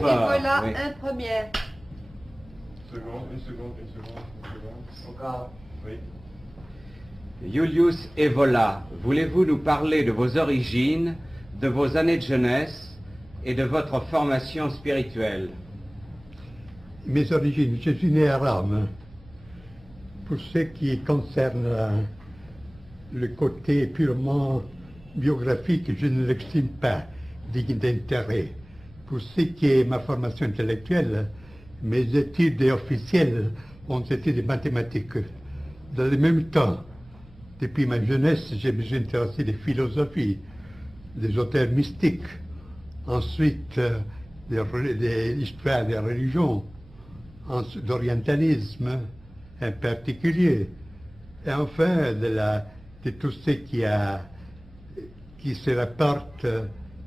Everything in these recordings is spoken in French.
voilà oui. un premier. Une seconde. Encore. Oui. Julius Evola, voulez-vous nous parler de vos origines, de vos années de jeunesse et de votre formation spirituelle? Mes origines, je suis né à Rome. Pour ce qui concerne le côté purement biographique, je ne l'estime pas digne d'intérêt. Pour ce qui est ma formation intellectuelle, mes études officielles ont été des mathématiques. Dans le même temps, depuis ma jeunesse, je me suis intéressé des philosophies, des auteurs mystiques, ensuite de l'histoire des religions, d'orientalisme en particulier, et enfin de tout ce qui se rapporte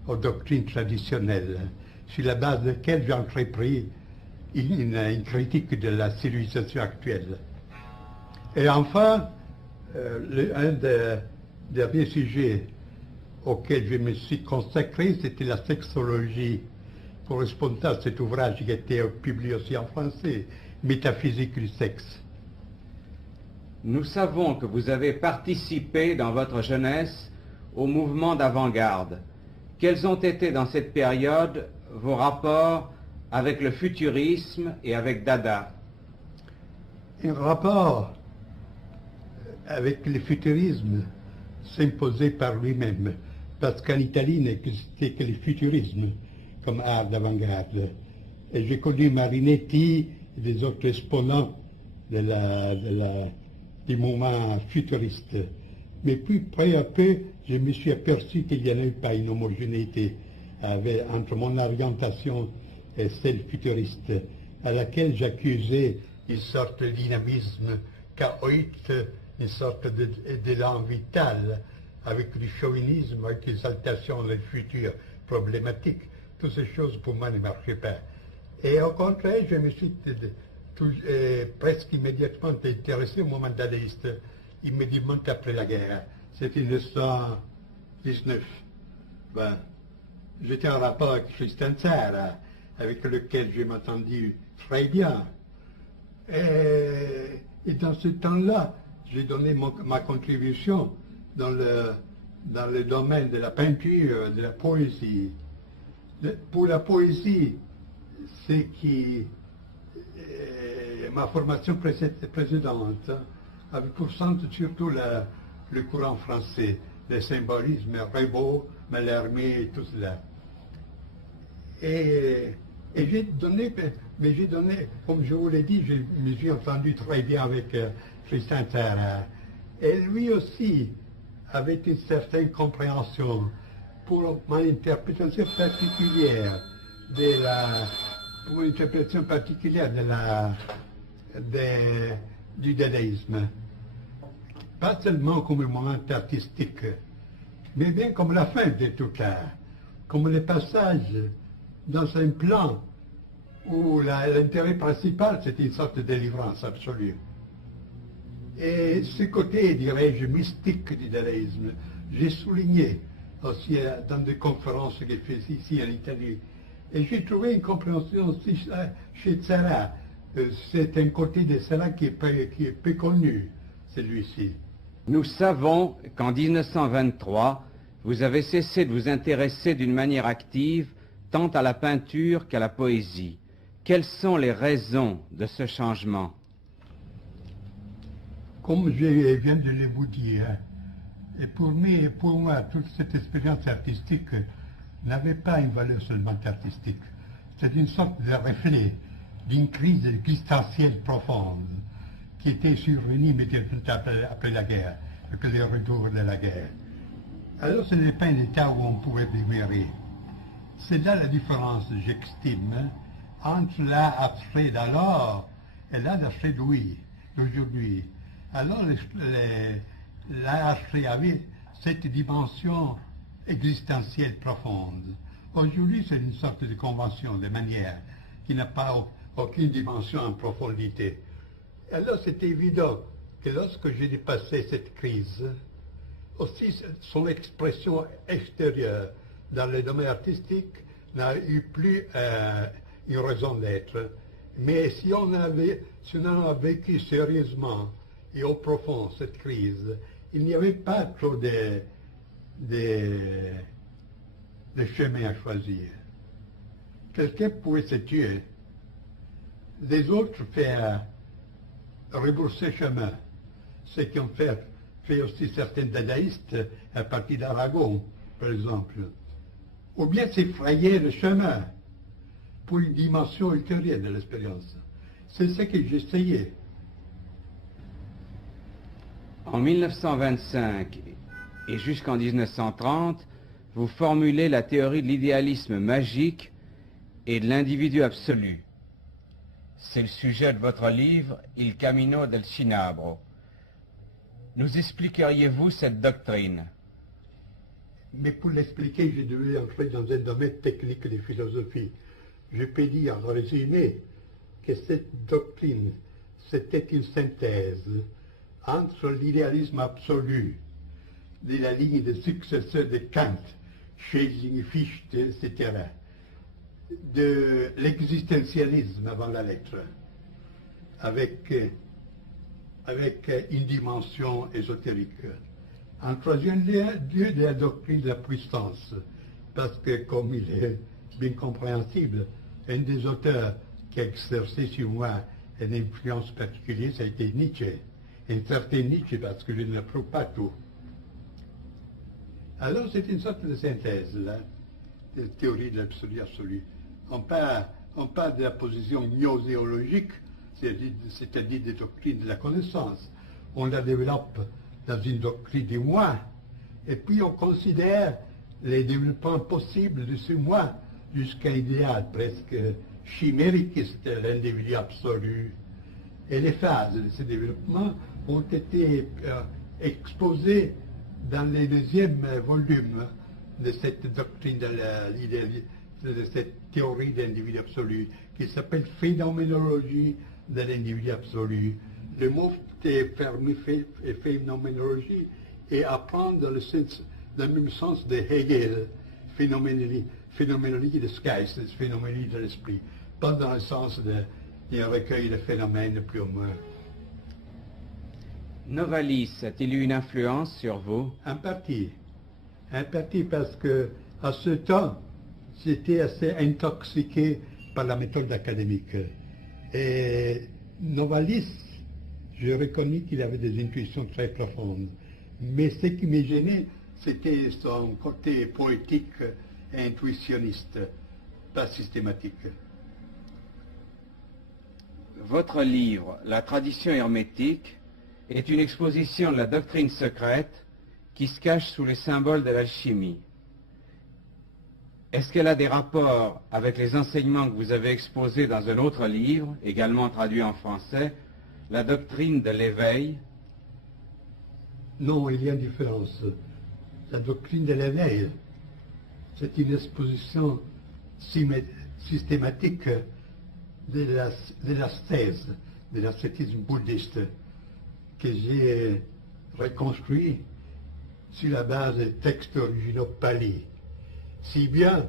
aux doctrines traditionnelles, sur la base de laquelle j'ai entrepris une critique de la civilisation actuelle. Et enfin, un des derniers sujets auxquels je me suis consacré, c'était la sexologie, correspondant à cet ouvrage qui a été publié aussi en français, Métaphysique du sexe. Nous savons que vous avez participé dans votre jeunesse au mouvement d'avant-garde. Quels ont été dans cette période vos rapports avec le futurisme et avec Dada? Un rapport avec le futurisme s'imposait par lui-même, parce qu'en Italie n'existait que le futurisme comme art d'avant-garde. Et j'ai connu Marinetti et des autres exponents du mouvement futuriste. Mais puis, peu à peu, je me suis aperçu qu'il n'y avait pas une homogénéité entre mon orientation et celle futuriste, à laquelle j'accusais une sorte de dynamisme chaotique, une sorte d'élan vital, avec du chauvinisme, avec l'exaltation du futur problématique. Toutes ces choses, pour moi, ne marchaient pas. Et au contraire, je me suis presque immédiatement intéressé au moment dadaïste, immédiatement après la guerre. C'était 1919. Ben, j'étais en rapport avec Tristan Tzara, avec lequel je m'entendis très bien. Et dans ce temps-là, j'ai donné ma contribution dans le domaine de la peinture, de la poésie. Pour la poésie, c'est ma formation précédente avait pour centre surtout le courant français, le symbolisme, Rimbaud, Mallarmé et tout cela. Et j'ai donné, comme je vous l'ai dit, je me suis entendu très bien avec Tristan Tzara. Et lui aussi avait une certaine compréhension pour mon interprétation particulière du dadaïsme. Pas seulement comme un moment artistique, mais bien comme la fin de tout l'art, comme le passage dans un plan où l'intérêt principal, c'est une sorte de délivrance absolue. Et ce côté, dirais-je, mystique du dadaïsme, j'ai souligné aussi dans des conférences que j'ai faites ici en Italie. Et j'ai trouvé une compréhension aussi chez Tzara. C'est un côté de Tzara qui est peu connu, celui-ci. Nous savons qu'en 1923, vous avez cessé de vous intéresser d'une manière active tant à la peinture qu'à la poésie. Quelles sont les raisons de ce changement? Comme je viens de le vous dire, et pour moi, toute cette expérience artistique n'avait pas une valeur seulement artistique. C'est une sorte de reflet d'une crise existentielle profonde qui était survenue immédiatement après la guerre, avec le retour de la guerre. Alors ce n'est pas un état où on pouvait demeurer. C'est là la différence, j'estime, entre l'art abstrait d'alors et l'art abstrait d'aujourd'hui. Alors l'art abstrait avait cette dimension existentielle profonde. Aujourd'hui, c'est une sorte de convention, de manière, qui n'a pas aucune dimension en profondité. Alors c'est évident que lorsque j'ai dépassé cette crise, aussi son expression extérieure dans le domaine artistique n'a eu plus une raison d'être. Mais si on a vécu sérieusement et au profond cette crise, il n'y avait pas trop de chemin à choisir. Quelqu'un pouvait se tuer, les autres faire rebourser chemin. Ceux qui ont fait aussi certains dadaïstes à partir d'Aragon, par exemple. Ou bien s'effrayer le chemin pour une dimension ultérieure de l'expérience. C'est ce que j'essayais. En 1925 et jusqu'en 1930, vous formulez la théorie de l'idéalisme magique et de l'individu absolu. C'est le sujet de votre livre « Il Camino del Cinabro ». Nous expliqueriez-vous cette doctrine? Mais pour l'expliquer, je devais entrer dans un domaine technique de philosophie. Je peux dire en résumé que cette doctrine, c'était une synthèse entre l'idéalisme absolu de la ligne de successeurs de Kant, Schelling, Fichte, etc., de l'existentialisme avant la lettre, avec une dimension ésotérique. En troisième lieu, de la doctrine de la puissance, parce que, comme il est bien compréhensible, un des auteurs qui a exercé sur moi une influence particulière, ça a été Nietzsche. Un certain Nietzsche, parce que je n'approuve pas tout. Alors c'est une sorte de synthèse, là, de théorie de l'absolu absolu. On parle de la position gnoséologique, c'est-à-dire des doctrines de la connaissance. On la développe dans une doctrine du moi, et puis on considère les développements possibles de ce moi jusqu'à un idéal presque chimérique, c'est l'individu absolu. Et les phases de ce développement ont été exposées dans les deuxièmes volumes de cette doctrine de cette théorie d'individu absolu, qui s'appelle phénoménologie de l'individu absolu. Le mot est fermé phénoménologie et apprend dans le même sens de Hegel, phénoménologie de Geist, phénoménologie de l'esprit, pas dans le sens d'un recueil de phénomènes plus ou moins. Novalis a-t-il eu une influence sur vous? En partie parce que à ce temps, j'étais assez intoxiqué par la méthode académique. Et Novalis, j'ai reconnu qu'il avait des intuitions très profondes. Mais ce qui me gênait, c'était son côté poétique et intuitionniste, pas systématique. Votre livre, La tradition hermétique, est une exposition de la doctrine secrète qui se cache sous les symboles de l'alchimie. Est-ce qu'elle a des rapports avec les enseignements que vous avez exposés dans un autre livre, également traduit en français, La doctrine de l'éveil? Non, il y a une différence. La doctrine de l'éveil, c'est une exposition systématique de l'ascèse, de l'ascétisme bouddhiste, que j'ai reconstruit sur la base des textes originaux pali. Si bien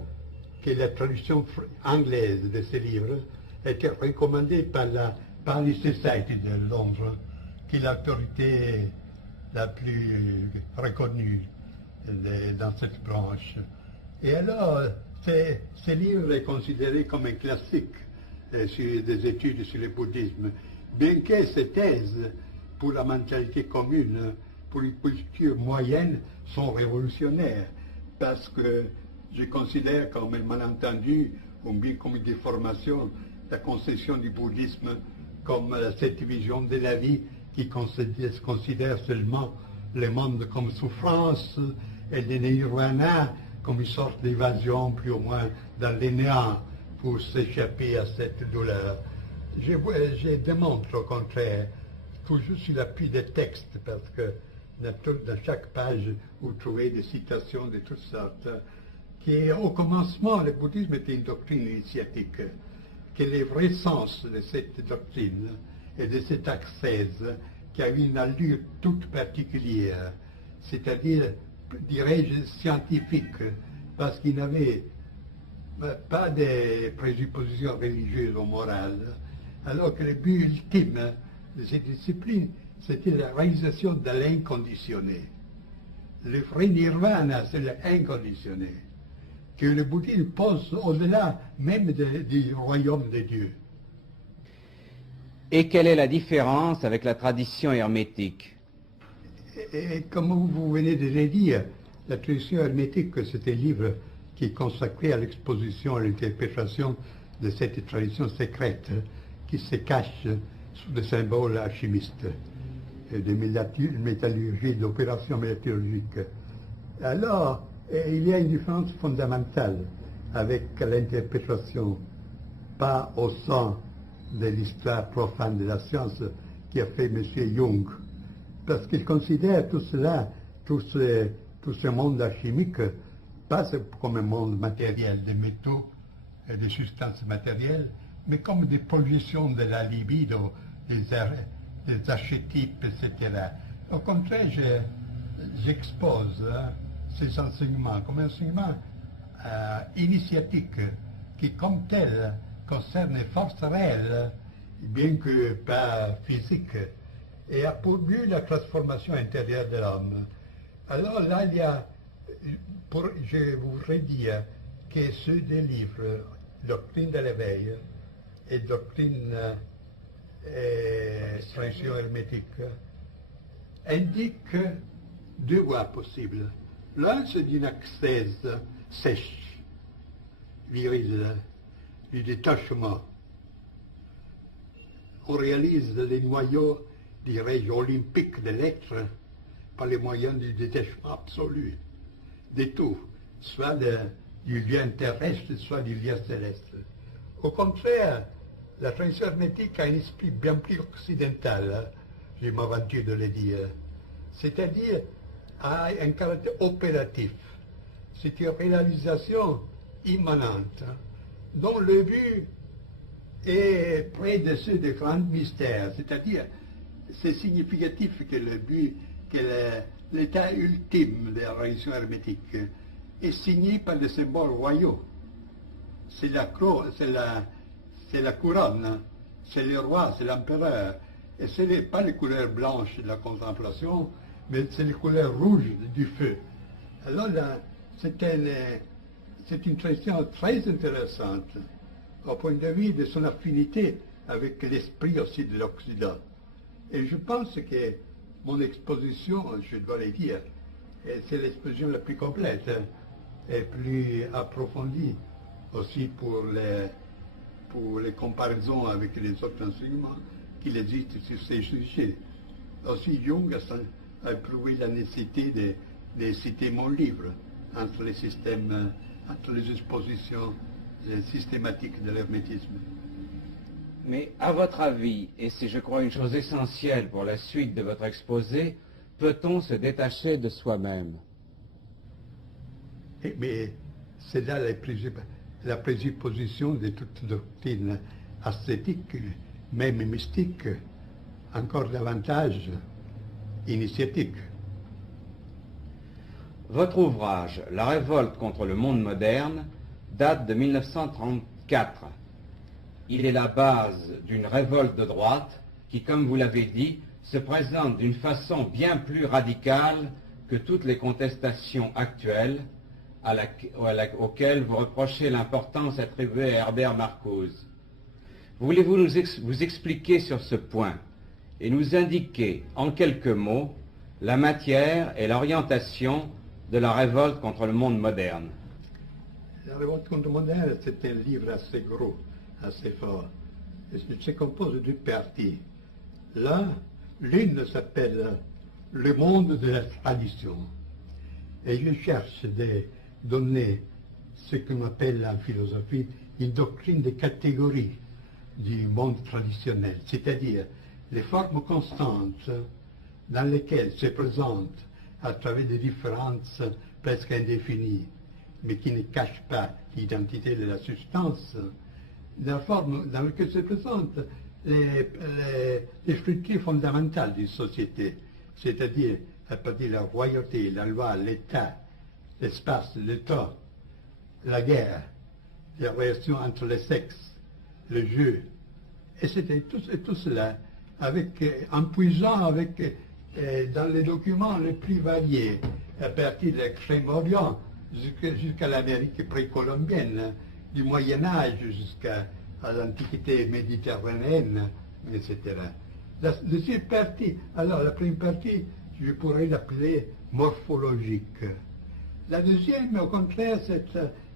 que la traduction anglaise de ce livre était recommandée par la Pali Society de Londres, qui est l'autorité la plus reconnue dans cette branche. Et alors, ce livre est considéré comme un classique sur des études sur le bouddhisme, bien que ces thèses, pour la mentalité commune, pour une culture moyenne, sont révolutionnaires, parce que je considère comme un malentendu, ou bien comme une déformation, la conception du bouddhisme comme cette vision de la vie qui considère seulement le monde comme souffrance et le nirvana comme une sorte d'évasion plus ou moins dans le néant pour s'échapper à cette douleur. Je démontre au contraire, toujours sur l'appui des textes, parce que dans chaque page, vous trouvez des citations de toutes sortes, qu'au commencement, le bouddhisme était une doctrine initiatique, que le vrai sens de cette doctrine et de cette ascèse, qui a une allure toute particulière, c'est-à-dire, dirais-je, scientifique, parce qu'il n'avait pas des présuppositions religieuses ou morales, alors que le but ultime de cette discipline, c'était la réalisation de l'inconditionné. Le vrai nirvana, c'est l'inconditionné, que le bouddhisme pose au-delà même du royaume de Dieu. Et quelle est la différence avec la tradition hermétique? Et comme vous venez de le dire, la tradition hermétique, c'est un livre qui est consacré à l'exposition, à l'interprétation de cette tradition secrète qui se cache sous des symboles alchimistes, de métallurgie, d'opérations métallurgiques. Alors, il y a une différence fondamentale avec l'interprétation, pas au sens de l'histoire profane de la science qui a fait M. Jung, parce qu'il considère tout cela, tout ce monde alchimique, pas comme un monde matériel de métaux et de substances matérielles, mais comme des projections de la libido, des archétypes, etc. Au contraire, j'expose ces enseignements comme un enseignement initiatique qui, comme tel, concerne les forces réelles, bien que pas physiques, et a pour but la transformation intérieure de l'homme. Alors là, il y a, je voudrais dire que ceux des livres, Doctrine de l'éveil et Doctrine tradition hermétique, indiquent deux voies possibles. L'un, c'est d'une ascèse sèche, virile, du détachement. On réalise les noyaux, dirais-je, olympiques de l'être par les moyens du détachement absolu de tout, soit du lien terrestre, soit du lien céleste. Au contraire, la tradition hermétique a un esprit bien plus occidental, je m'aventure de le dire, c'est-à-dire a un caractère opératif. C'est une réalisation immanente, dont le but est près de ceux des grands mystères, c'est-à-dire c'est significatif que le but, que l'état ultime de la religion hermétique est signé par des symboles royaux. C'est la couronne, c'est le roi, c'est l'empereur. Et ce n'est pas les couleurs blanches de la contemplation, mais c'est les couleurs rouges du feu. Alors là, c'est une tradition très intéressante au point de vue de son affinité avec l'esprit aussi de l'Occident. Et je pense que mon exposition, je dois le dire, c'est l'exposition la plus complète et plus approfondie aussi pour les comparaisons avec les autres enseignements qu'il existe sur ces sujets. Aussi Jung a éprouvé la nécessité de citer mon livre entre les systèmes, entre les expositions systématiques de l'hermétisme. Mais à votre avis, et c'est je crois une chose essentielle pour la suite de votre exposé, peut-on se détacher de soi-même? Mais c'est là la présupposition de toute doctrine ascétique, même mystique, encore davantage initiatique. Votre ouvrage, La révolte contre le monde moderne, date de 1934. Il est la base d'une révolte de droite qui, comme vous l'avez dit, se présente d'une façon bien plus radicale que toutes les contestations actuelles auxquelles vous reprochez l'importance attribuée à Herbert Marcuse. Voulez-vous vous expliquer sur ce point et nous indiquer en quelques mots la matière et l'orientation de la révolte contre le monde moderne? La révolte contre le monde moderne, c'est un livre assez gros, assez fort. Il se compose de deux parties. L'une s'appelle Le monde de la tradition. Et je cherche de donner ce qu'on appelle en philosophie une doctrine de catégorie du monde traditionnel, c'est-à-dire les formes constantes dans lesquelles se présentent à travers des différences presque indéfinies, mais qui ne cachent pas l'identité de la substance, la forme dans laquelle se présentent les structures fondamentales d'une société, c'est-à-dire à partir de la royauté, la loi, l'État, l'espace, le temps, la guerre, les relations entre les sexes, le jeu. Et c'était tout cela, en puisant dans les documents les plus variés, à partir de l'Extrême-Orient jusqu'à l'Amérique précolombienne, du Moyen-Âge jusqu'à l'Antiquité méditerranéenne, etc. La deuxième partie, alors la première partie, je pourrais l'appeler morphologique. La deuxième, au contraire, c'est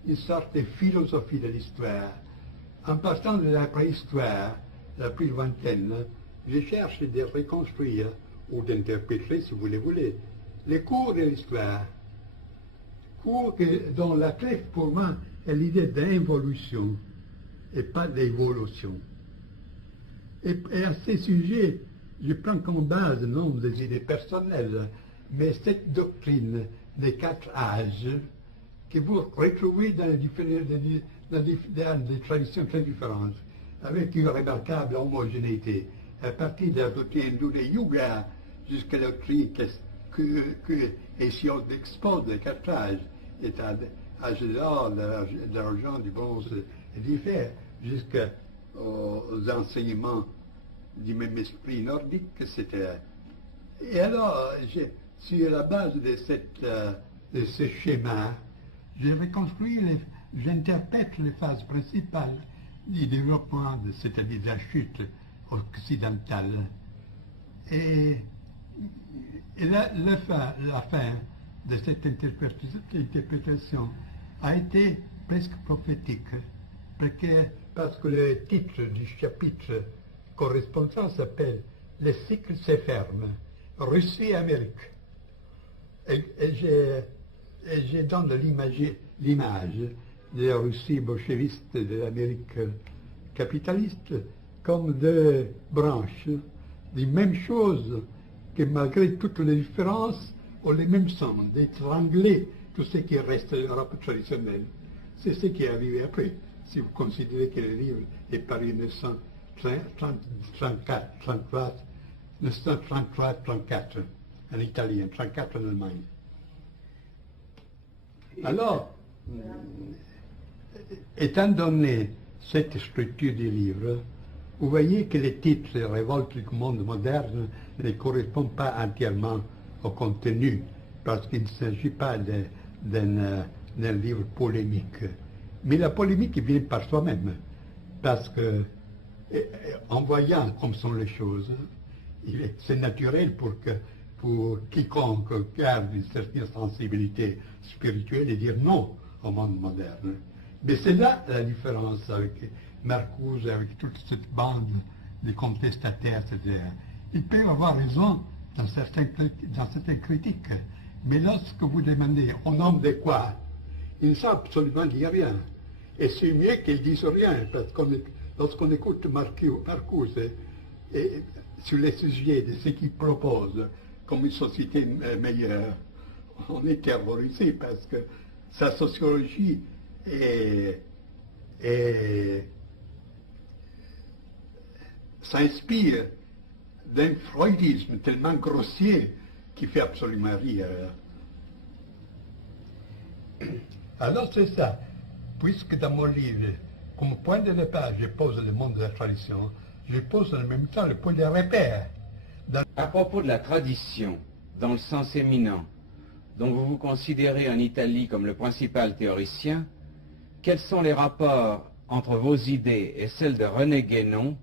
une sorte de philosophie de l'histoire. En partant de la préhistoire, la plus lointaine, je cherche de reconstruire, ou d'interpréter, si vous le voulez, les cours de l'histoire. Cours dont la clé, pour moi, est l'idée d'involution, et pas d'évolution. Et à ces sujets, je prends comme base non des idées personnelles, mais cette doctrine des 4 âges que vous retrouvez dans des traditions très différentes, avec une remarquable homogénéité, à partir de la doctrine hindoue de Yuga jusqu'à la doctrine que Hésiode expose des 4 âges, l'âge de l'or, de l'argent, du bronze et du fer, jusqu'aux enseignements du même esprit nordique, etc. Et alors, sur la base de ce schéma, j'interprète les phases principales du développement, c'est-à-dire de la chute occidentale. Et la fin de cette interprétation a été presque prophétique, parce que le titre du chapitre correspondant s'appelle « Les cycles se ferment, Russie et Amérique ». Et je donne l'image de la Russie bolchéviste et de l'Amérique capitaliste comme deux branches des mêmes choses que malgré toutes les différences ont les mêmes sens, d'étrangler tout ce qui reste de l'Europe traditionnelle. C'est ce qui est arrivé après. Si vous considérez que le livre est paru en 1933-34 en Italie, en 1934 en Allemagne. Alors, étant donné cette structure du livre, vous voyez que les titres « Révolte du monde moderne » ne correspondent pas entièrement au contenu, parce qu'il ne s'agit pas d'un livre polémique. Mais la polémique vient par soi-même, parce que, en voyant comme sont les choses, c'est naturel pour quiconque garde une certaine sensibilité spirituelle de dire non au monde moderne. Mais c'est là la différence avec Marcuse, avec toute cette bande de contestataires, etc. Ils peuvent avoir raison dans certaines critiques, mais lorsque vous demandez au nom de quoi, ils ne savent absolument dire rien. Et c'est mieux qu'ils disent rien, parce que lorsqu'on écoute Marcuse sur les sujets de ce qu'il propose comme une société meilleure, on est terrorisé parce que sa sociologie s'inspire d'un freudisme tellement grossier qui fait absolument rire. Alors c'est ça, puisque dans mon livre, comme point de départ, je pose le monde de la tradition, je pose en même temps le point de repère. À propos de la tradition, dans le sens éminent, dont vous vous considérez en Italie comme le principal théoricien, quels sont les rapports entre vos idées et celles de René Guénon,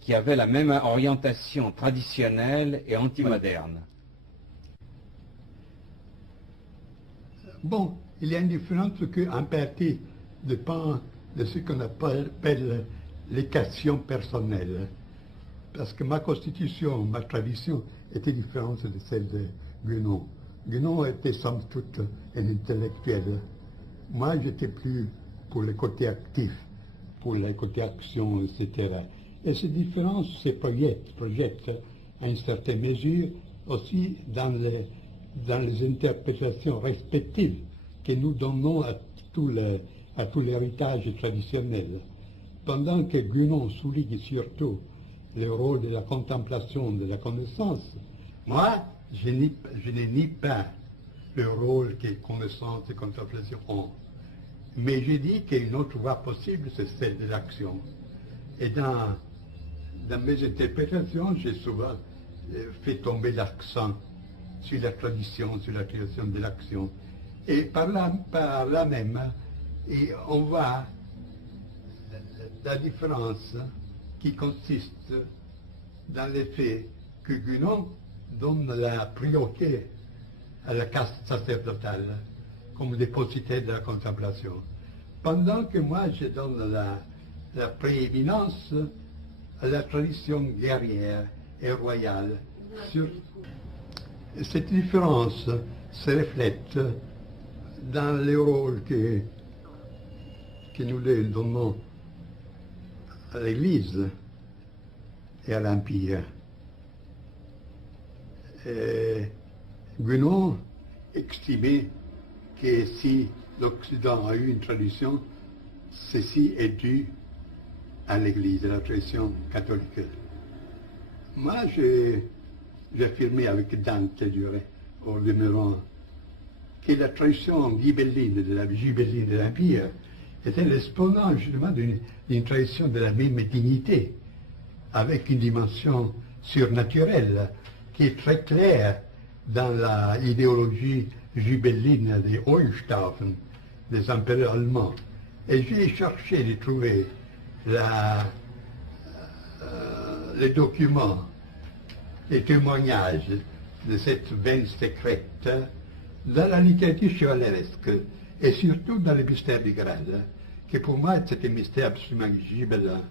qui avait la même orientation traditionnelle et antimoderne? Bon, il y a une différence qu'en partie dépend de ce qu'on appelle l'équation personnelle. Parce que ma constitution, ma tradition était différente de celle de Guénon. Guénon était somme toute un intellectuel. Moi, j'étais plus pour le côté actif, pour le côté action, etc. Et ces différences se projettent à une certaine mesure aussi dans les interprétations respectives que nous donnons à tout l'héritage traditionnel. Pendant que Guénon souligne surtout le rôle de la contemplation, de la connaissance, moi, je ne nie pas le rôle que connaissance et contemplation ont. Mais j'ai dit qu'une autre voie possible, c'est celle de l'action. Et dans mes interprétations, j'ai souvent fait tomber l'accent sur la tradition, sur la création de l'action. Et par là même, et on voit la différence qui consiste dans le fait que Guénon donne la priorité à la caste sacerdotale comme dépositaire de la contemplation, pendant que moi je donne la prééminence à la tradition guerrière et royale. Cette différence se reflète dans le rôle que nous donnons à l'Église et à l'Empire. Guénon estimait que si l'Occident a eu une tradition, ceci est dû à l'Église, à la tradition catholique. Moi, j'affirmais avec Dante, je dirais, au demeurant, que la tradition ghibelline de l'Empire était l'exponent justement d'une tradition de la même dignité, avec une dimension surnaturelle qui est très claire dans l'idéologie ghibelline des Hohenstaufen, des empereurs allemands. Et j'ai cherché de trouver les documents, les témoignages de cette veine secrète dans la littérature chevaleresque et surtout dans le mystère du Graal, qui pour moi c'est un mystère absolument gibelin.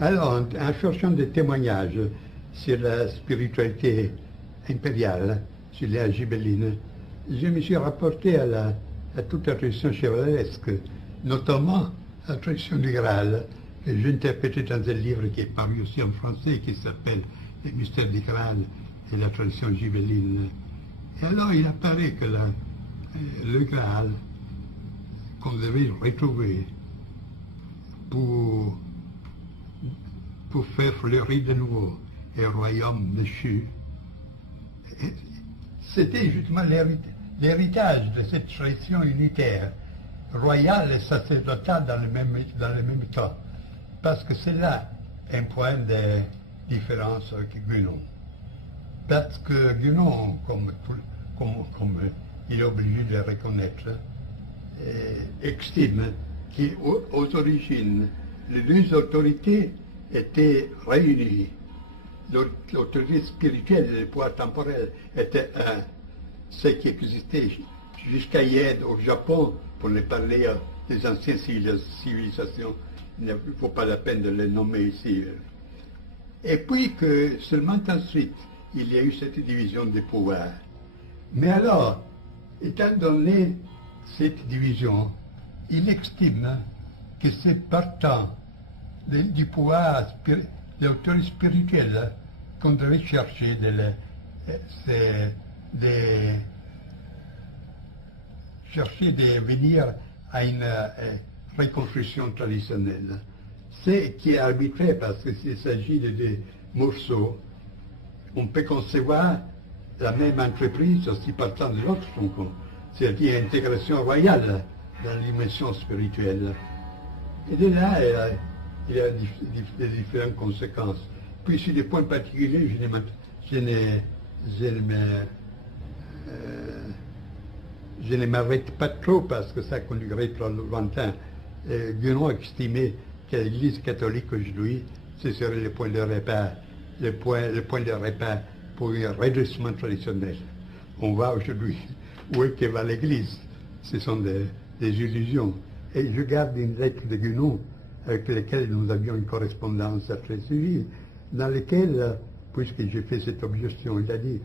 Alors, en cherchant des témoignages sur la spiritualité impériale, sur l'ère gibelline, je me suis rapporté à toute la tradition chevaleresque, notamment la tradition du Graal, que j'ai interprété dans un livre qui est paru aussi en français, qui s'appelle Les mystères du Graal et la tradition gibelline. Et alors il apparaît que le Graal, qu'on devait retrouver pour faire fleurir de nouveau un royaume déchu, c'était justement l'héritage de cette tradition unitaire, royale et sacerdotale dans le même temps. Parce que c'est là un point de différence avec Guénon. Parce que Guénon, comme il est obligé de le reconnaître, estime qu'aux origines, les deux autorités étaient réunies. L'autorité spirituelle et le pouvoir temporel étaient un. Ce qui existait jusqu'à hier au Japon, pour ne parler des anciennes civilisations, il ne vaut pas la peine de les nommer ici. Et puis que seulement ensuite, il y a eu cette division des pouvoirs. Mais alors, étant donné cette division, il estime que c'est partant du pouvoir de l'autorité spirituelle qu'on devait chercher de venir à une reconstruction traditionnelle. C'est qui est arbitraire parce qu'il s'agit de des morceaux. On peut concevoir la même entreprise aussi partant de l'autre tronc, c'est-à-dire intégration royale dans la dimension spirituelle. Et de là, il y a des différentes conséquences. Puis sur des points particuliers, je ne m'arrête pas trop parce que ça conduirait trop lointain. Guénon estimait que l'Église catholique aujourd'hui, ce serait le point de repère, le point de repère pour un redressement traditionnel. On voit aujourd'hui où est que va l'Église. Ce sont des illusions. Et je garde une lettre de Guénon avec laquelle nous avions une correspondance très suivie, dans laquelle, puisque j'ai fait cette objection, il a dit,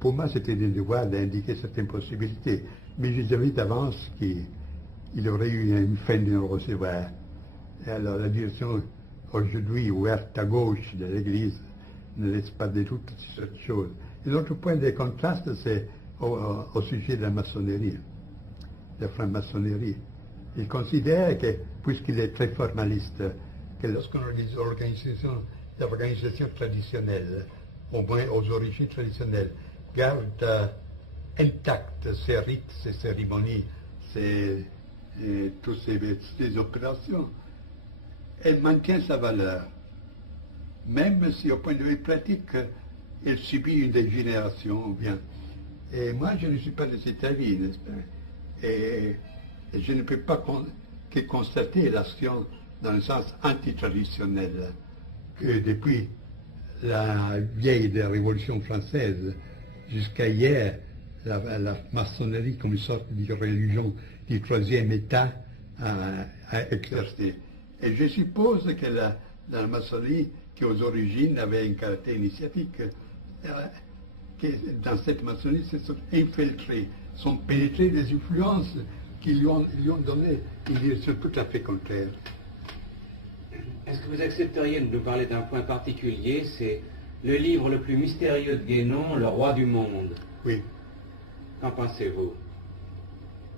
pour moi c'était un devoir d'indiquer certaines possibilités, mais je savais d'avance qu'il aurait eu une fin de nous recevoir. Et alors la direction aujourd'hui ouverte à gauche de l'Église ne laisse pas de doute sur cette chose. Et l'autre point de contraste, c'est au sujet de la maçonnerie, de la franc-maçonnerie. Il considère que, puisqu'il est très formaliste, que lorsqu'on organise l'organisation traditionnelle, au moins aux origines traditionnelles, garde intactes ces rites, ces cérémonies toutes ces opérations, elle maintient sa valeur. Même si au point de vue pratique, elle subit une dégénération ou bien. Et moi, je ne suis pas de cet avis, n'est-ce pas? Et je ne peux pas que constater l'action dans le sens antitraditionnel, que depuis la vieille Révolution française jusqu'à hier, la maçonnerie comme une sorte de religion du troisième État a exercé. Et je suppose que la maçonnerie, qui aux origines avait un caractère initiatique, que dans cette maçonnerie se sont infiltrés, sont pénétrés des influences qui lui ont donné une direction tout à fait contraire. Est-ce que vous accepteriez de nous parler d'un point particulier? C'est le livre le plus mystérieux de Guénon, Le Roi du Monde. Oui. Qu'en pensez-vous?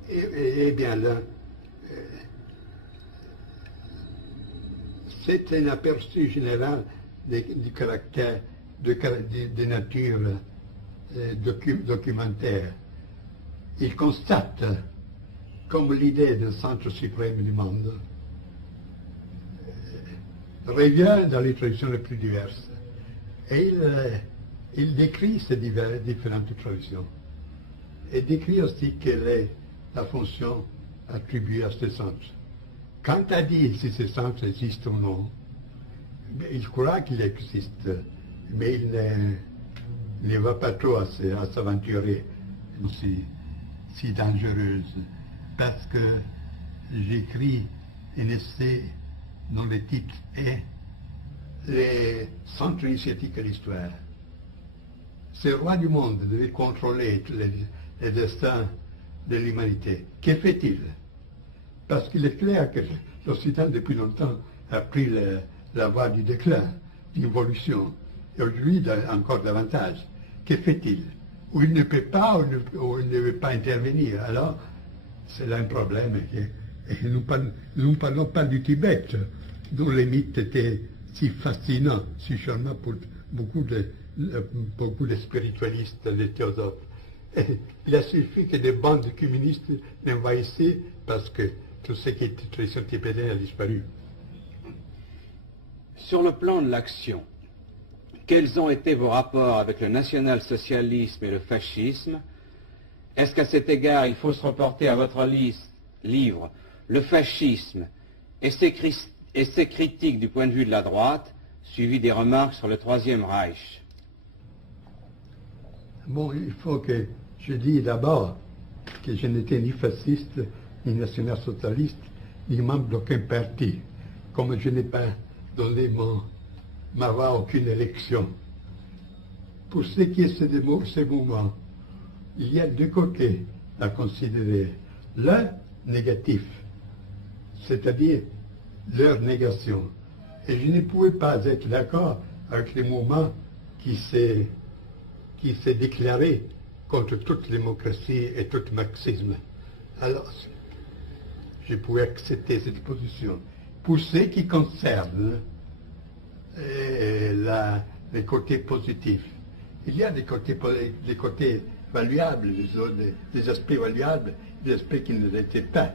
Eh bien là, c'est un aperçu général du caractère, de nature documentaire. Il constate comme l'idée d'un centre suprême du monde revient dans les traditions les plus diverses. Et il décrit ces différentes traditions. Et décrit aussi quelle est la fonction attribuée à ce centre. Quant à dire si ce centre existe ou non, il croit qu'il existe, mais il ne va pas trop à s'aventurer si dangereuse, parce que j'écris un essai dont le titre est Les centres initiatiques de l'histoire. Ce roi du monde devait contrôler tous les destins de l'humanité. Que fait-il? Parce qu'il est clair que l'Occident, depuis longtemps, a pris la voie du déclin, d'évolution. Et aujourd'hui, encore davantage. Que fait-il? Ou il ne peut pas, ou il ne veut pas intervenir. Alors, c'est là un problème. Et nous ne parlons pas du Tibet, dont les mythes étaient si fascinants, si charmants pour beaucoup de spiritualistes, de théosophes. Et il a suffi que des bandes communistes l'envahissaient parce que tout ce qui était tradition tibétaine a disparu. Sur le plan de l'action, quels ont été vos rapports avec le national-socialisme et le fascisme? Est-ce qu'à cet égard, il faut se reporter à votre livre, Le fascisme et ses critiques du point de vue de la droite, suivi des remarques sur le Troisième Reich? Bon, il faut que je dise d'abord que je n'étais ni fasciste, ni national-socialiste, ni membre d'aucun parti, comme je n'ai pas donné ma voix à aucune élection. Pour ce qui est de ces mouvements, il y a deux côtés à considérer. L'un négatif, c'est-à-dire leur négation. Et je ne pouvais pas être d'accord avec les mouvements qui s'est déclaré contre toute démocratie et tout marxisme. Alors, je pouvais accepter cette position. Pour ce qui concerne les côtés positifs, il y a des côtés valuables, des aspects valuables, des aspects qui ne l'étaient pas.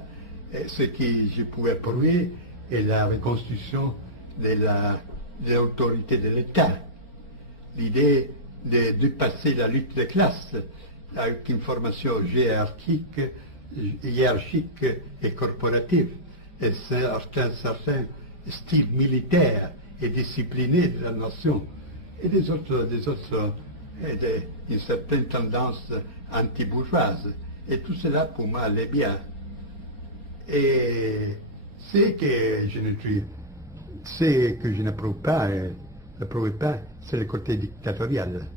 Et ce que je pouvais prouver est la reconstitution de l'autorité de l'État. L'idée de dépasser la lutte des classes avec une formation hiérarchique et corporative, et un certain style militaire et discipliné de la nation, et une certaine tendance anti-bourgeoise. Et tout cela, pour moi, allait bien. Et ce que je n'approuve pas, c'est le côté dictatorial.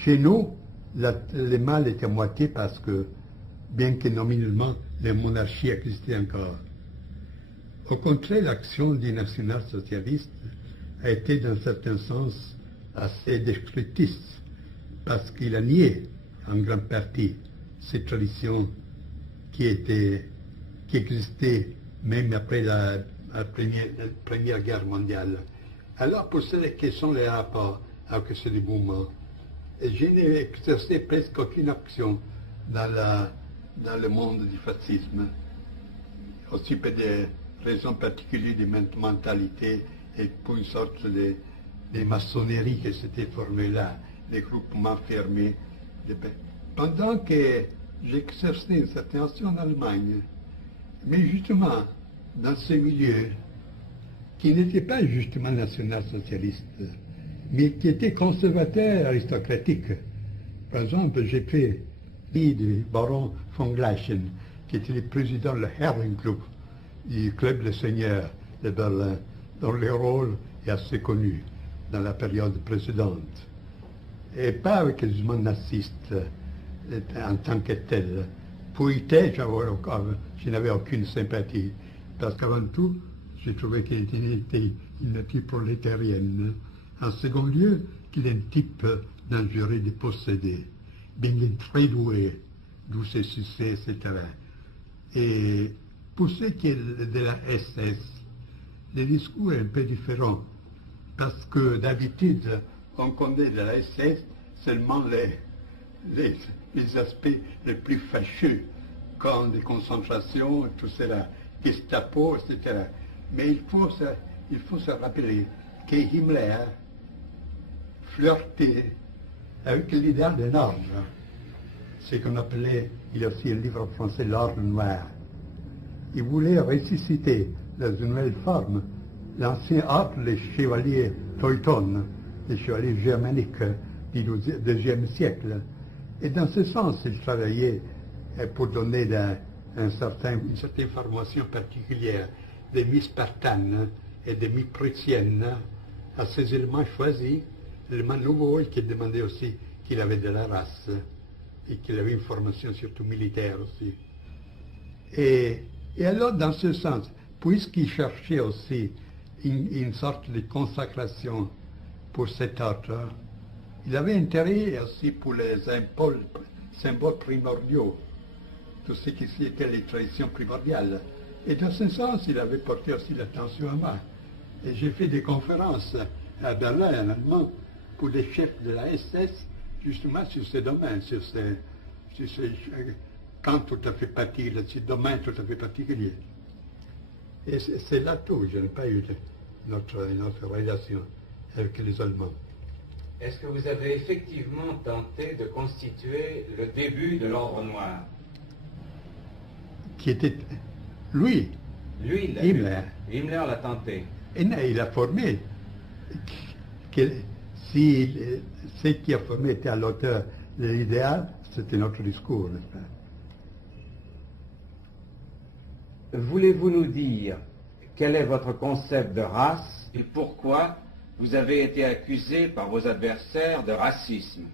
Chez nous, le mal est à moitié parce que, bien que nominalement, la monarchie existait encore. Au contraire, l'action du national-socialiste a été, dans un certain sens, assez destructrice, parce qu'il a nié, en grande partie, ces traditions qui existaient même après la Première Guerre mondiale. Alors, pour celles qui sont les rapports avec ce mouvement, je n'ai exercé presque aucune action dans dans le monde du fascisme, aussi pour des raisons particulières de mentalité et pour une sorte de maçonnerie qui s'était formée là, des groupements fermés. Pendant que j'exerçais une certaine action en Allemagne, mais justement dans ce milieu qui n'était pas justement national-socialiste, mais qui était conservateur aristocratique. Par exemple, j'ai fait du baron von Gleichen, qui était le président du Herrenclub, du club de seigneurs de Berlin, dont le rôle est assez connu dans la période précédente. Et pas avec les mouvements nazistes en tant que tel. Pour Hitler, je n'avais aucune sympathie, parce qu'avant tout, j'ai trouvé qu'il était une type prolétarienne. En second lieu, qu'il est un type dangereux de posséder, bien qu'il est très doué, douce et succès, etc. Et pour ce qui est de la SS, le discours est un peu différent, parce que d'habitude, on connaît de la SS seulement les aspects les plus fâcheux, comme des concentrations, tout cela, Gestapo, etc. Mais il faut se rappeler que Himmler flirtait avec l'idéal d'un ordre, ce qu'on appelait, il y a aussi un livre en français, l'ordre noir. Il voulait ressusciter dans une nouvelle forme l'ancien ordre, les chevaliers Teutones, les chevaliers germaniques du IIe siècle. Et dans ce sens, il travaillait pour donner une certaine formation particulière des mi-spartanes et des mi-prussiennes à ces éléments choisis, l'élément nouveau, et qui demandait aussi qu'il avait de la race et qu'il avait une formation surtout militaire aussi. Et alors, dans ce sens, puisqu'il cherchait aussi une sorte de consacration pour cet ordre, il avait intérêt aussi pour les symboles primordiaux, tout ce qui était les traditions primordiales. Et dans ce sens, il avait porté aussi l'attention à moi. Et j'ai fait des conférences à Berlin, en allemand, pour les chefs de la SS, justement sur ces domaines, sur ces camps tout à fait particuliers, ces domaines tout à fait particuliers. Et c'est là tout, je n'ai pas eu notre relation avec les Allemands. Est-ce que vous avez effectivement tenté de constituer le début de l'Ordre Noir? Qui était... Lui, Himmler. Himmler l'a tenté. Et il a formé. Si ce qui a formé était à l'auteur de l'idéal, c'était notre discours, n'est-ce pas? Voulez-vous nous dire quel est votre concept de race et pourquoi vous avez été accusé par vos adversaires de racisme?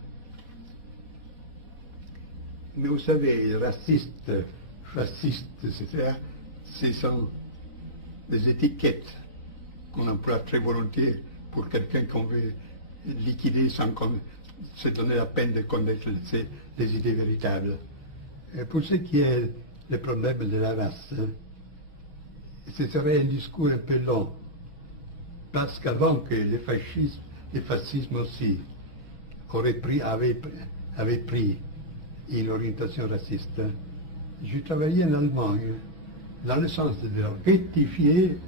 Mais vous savez, racistes, fascistes, etc., ce sont des étiquettes qu'on emploie très volontiers pour quelqu'un qu'on veut liquider sans se donner la peine de connaître les idées véritables. Et pour ce qui est le problème de la race, ce serait un discours un peu long, parce qu'avant que le fascisme aussi avait pris une orientation raciste, je travaillais en Allemagne dans le sens de rectifier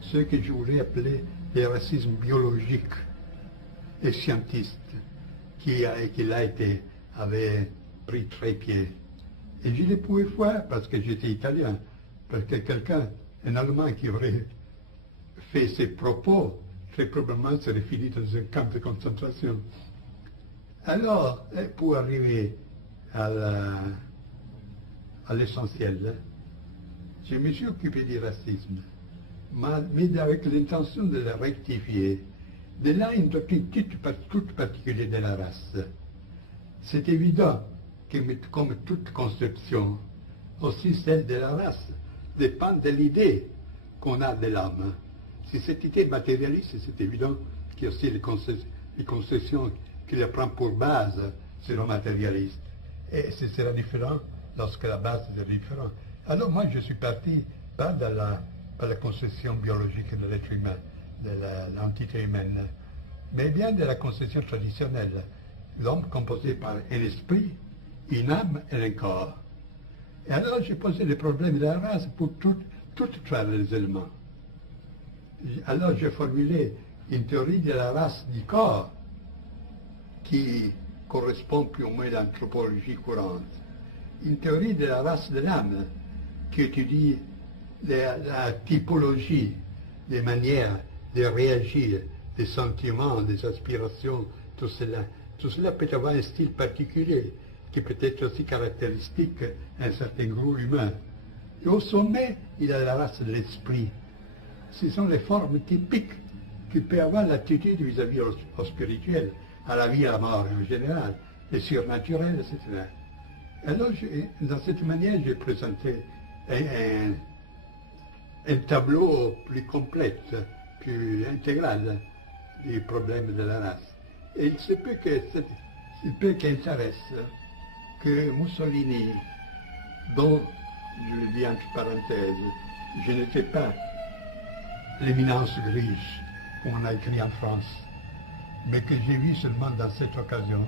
ce que je voulais appeler le racisme biologique et scientiste qui avait pris très pied. Et je ne pouvais faire parce que j'étais italien, parce que un Allemand qui aurait fait ces propos, très probablement serait fini dans un camp de concentration. Alors, pour arriver à l'essentiel, je me suis occupé du racisme, mais avec l'intention de le rectifier. De là, une doctrine toute particulière de la race. C'est évident que, comme toute conception, aussi celle de la race dépend de l'idée qu'on a de l'homme. Si cette idée est matérialiste, c'est évident qu'il y a aussi les conceptions qui la prend pour base seront matérialistes. Et ce sera différent lorsque la base est différente. Alors moi, je suis parti pas par la conception biologique de l'être humain, de l'entité humaine, mais bien de la conception traditionnelle. L'homme composé par un esprit, une âme et un corps. Et alors j'ai posé le problème de la race pour toutes les éléments. Alors j'ai formulé une théorie de la race du corps qui correspond plus ou moins à l'anthropologie courante. Une théorie de la race de l'âme qui étudie la typologie des manières de réagir, des sentiments, des aspirations, tout cela. Tout cela peut avoir un style particulier qui peut être aussi caractéristique d'un certain groupe humain. Et au sommet, il y a la race de l'esprit. Ce sont les formes typiques qui peuvent avoir l'attitude vis-à-vis au spirituel, à la vie et à la mort en général, les surnaturels, etc. Alors, dans cette manière, j'ai présenté un tableau plus complet, plus intégral du problème de la race. Et il se peut qu'intéresse que Mussolini, dont, je le dis entre parenthèses, je n'étais pas l'éminence riche, comme on a écrit en France, mais que j'ai vu seulement dans cette occasion,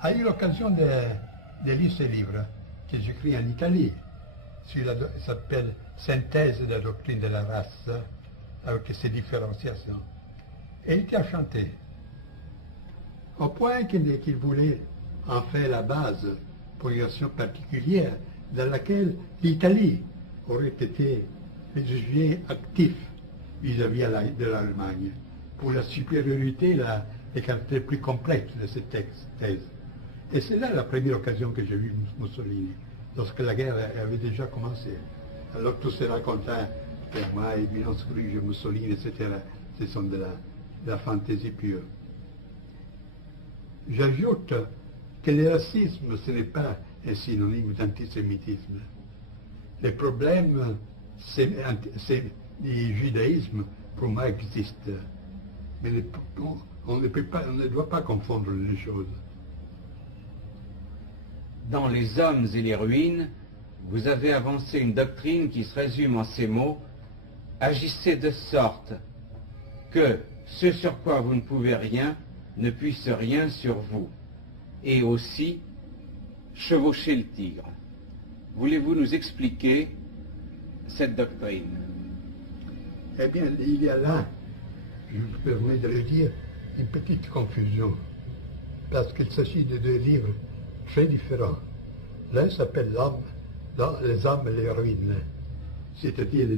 a eu l'occasion de lire ce livre que j'écris en Italie. Ça s'appelle Synthèse de la doctrine de la race, avec ses différenciations. Et il était enchanté, au point qu'il voulait en faire la base pour une action particulière dans laquelle l'Italie aurait été le sujet actif vis-à-vis de l'Allemagne, pour la supériorité, les caractères plus complètes de cette thèse. Et c'est là la première occasion que j'ai vu Mussolini, lorsque la guerre avait déjà commencé. Alors tous ces racontants, moi, éminence riche, Mussolini, etc., ce sont de la fantaisie pure. J'ajoute que le racisme, ce n'est pas un synonyme d'antisémitisme. Le problème du judaïsme, pour moi, existe. Mais on ne doit pas confondre les choses. Dans Les hommes et les ruines, vous avez avancé une doctrine qui se résume en ces mots: agissez de sorte que ce sur quoi vous ne pouvez rien ne puisse rien sur vous, et aussi chevaucher le tigre. Voulez-vous nous expliquer cette doctrine? Eh bien, il y a là, je me permets de le dire, une petite confusion, parce qu'il s'agit de deux livres très différents. L'un s'appelle Les hommes et les ruines, c'est-à-dire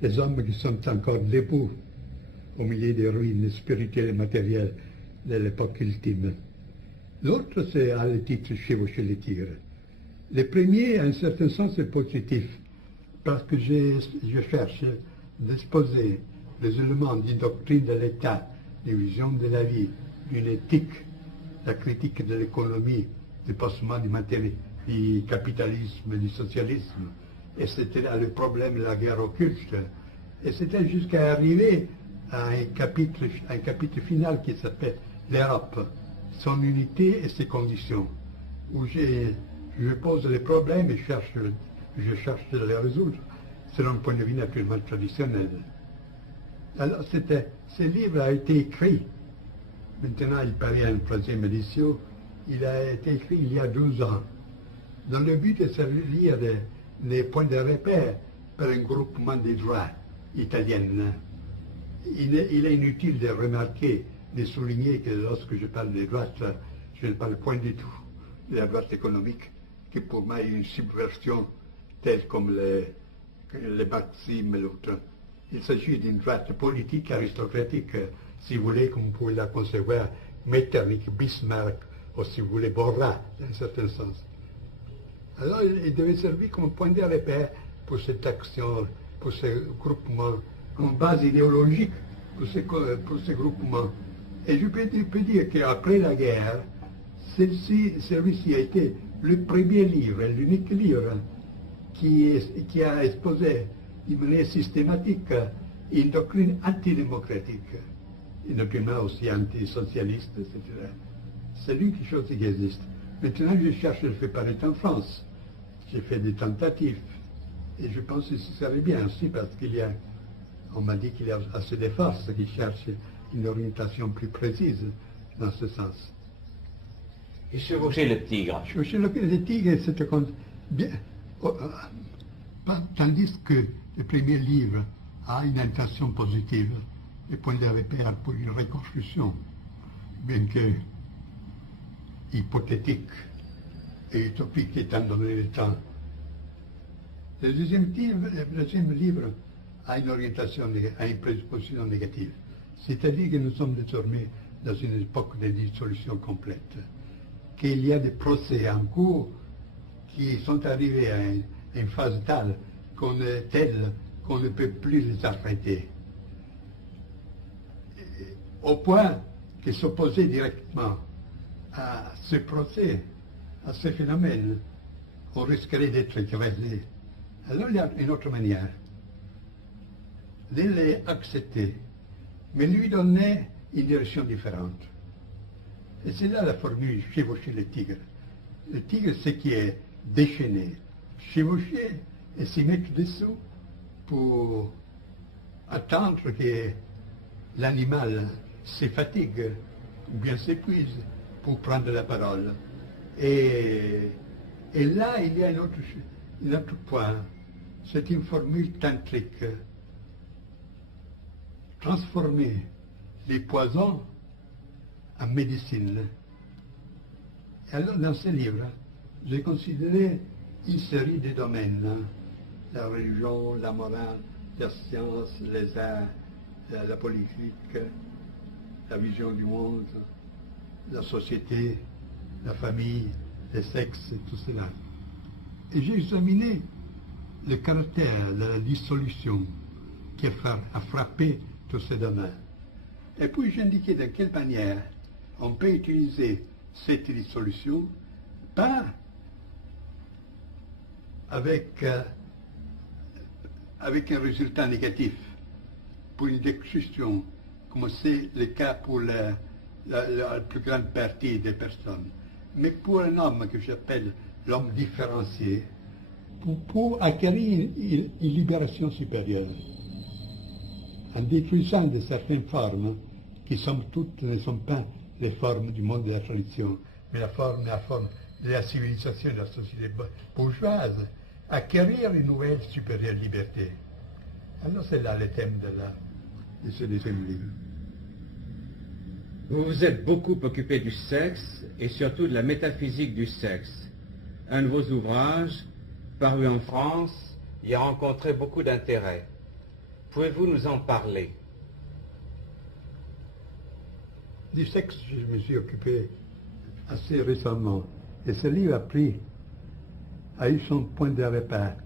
les hommes qui sont encore debout au milieu des ruines spirituelles et matérielles de l'époque ultime. L'autre, c'est à le titre Chevaucher les tigres. Le premier, en un certain sens, est positif, parce que je cherche d'exposer les éléments d'une doctrine de l'État, d'une vision de la vie, d'une éthique, la critique de l'économie, du passement du capitalisme, du socialisme. Et c'était là le problème de la guerre occulte. Et c'était jusqu'à arriver à un chapitre final qui s'appelle l'Europe, son unité et ses conditions, où je pose les problèmes et je cherche de les résoudre, selon un point de vue naturellement traditionnel. Alors ce livre a été écrit, maintenant il paraît en 3e édition, il a été écrit il y a 12 ans, dans le but de servir des points de repère par un groupement des droits italiennes. Il est inutile de remarquer, de souligner que lorsque je parle des droites, je ne parle point du tout de la droite économique, qui pour moi est une subversion telle comme les marxisme et l'autre. Il s'agit d'une droite politique aristocratique, si vous voulez, comme vous pouvez la concevoir, Metternich, Bismarck, ou si vous voulez, Borra, dans un certain sens. Alors il devait servir comme point de repère pour cette action, pour ce groupement, comme base idéologique pour ce groupement. Et je peux dire qu'après la guerre, celui-ci a été le premier livre, l'unique livre qui a exposé d'une manière systématique une doctrine antidémocratique, une doctrine aussi antisocialiste, etc. C'est l'unique chose qui existe. Maintenant, je cherche de le faire paraître en France. J'ai fait des tentatives. Et je pense que ce serait bien aussi parce on m'a dit qu'il y a assez de forces qui cherchent une orientation plus précise dans ce sens. Et chevaucher le tigre. Chevaucher le tigre, Bien, tandis que le premier livre a une intention positive, le point de repère pour une reconstruction, bien que hypothétique et utopique étant donné le temps. Le deuxième livre a une orientation, a une présupposition négative. C'est-à-dire que nous sommes désormais dans une époque de dissolution complète, qu'il y a des procès en cours qui sont arrivés à une phase telle qu'on ne peut plus les arrêter. Au point que s'opposer directement à ce procès, à ce phénomène, on risquerait d'être écrasé. Alors il y a une autre manière de les accepter, mais lui donner une direction différente. Et c'est là la formule chevaucher le tigre. Le tigre, c'est qui est déchaîné, chevaucher et s'y mettre dessous pour attendre que l'animal se fatigue ou bien s'épuise pour prendre la parole. Et là, il y a un autre point. C'est une formule tantrique. Transformer les poisons en médecine. Et alors, dans ce livre, j'ai considéré une série de domaines. La religion, la morale, la science, les arts, la politique, la vision du monde, la société, la famille, le sexe, et tout cela. Et j'ai examiné le caractère de la dissolution qui a frappé tous ces domaines. Et puis j'ai indiqué de quelle manière on peut utiliser cette dissolution, pas avec un résultat négatif pour une destruction, comme c'est le cas pour la plus grande partie des personnes, mais pour un homme que j'appelle l'homme différencié, pour acquérir une libération supérieure, en détruisant de certaines formes qui, somme toute, ne sont pas les formes du monde de la tradition, mais la forme de la civilisation de la société bourgeoise, acquérir une nouvelle supérieure liberté. Alors c'est là le thème de ce deuxième livre. Vous vous êtes beaucoup occupé du sexe et surtout de la métaphysique du sexe. Un de vos ouvrages, paru en France, y a rencontré beaucoup d'intérêt. Pouvez-vous nous en parler? Du sexe, je me suis occupé assez récemment. Et ce livre a eu son point de repère,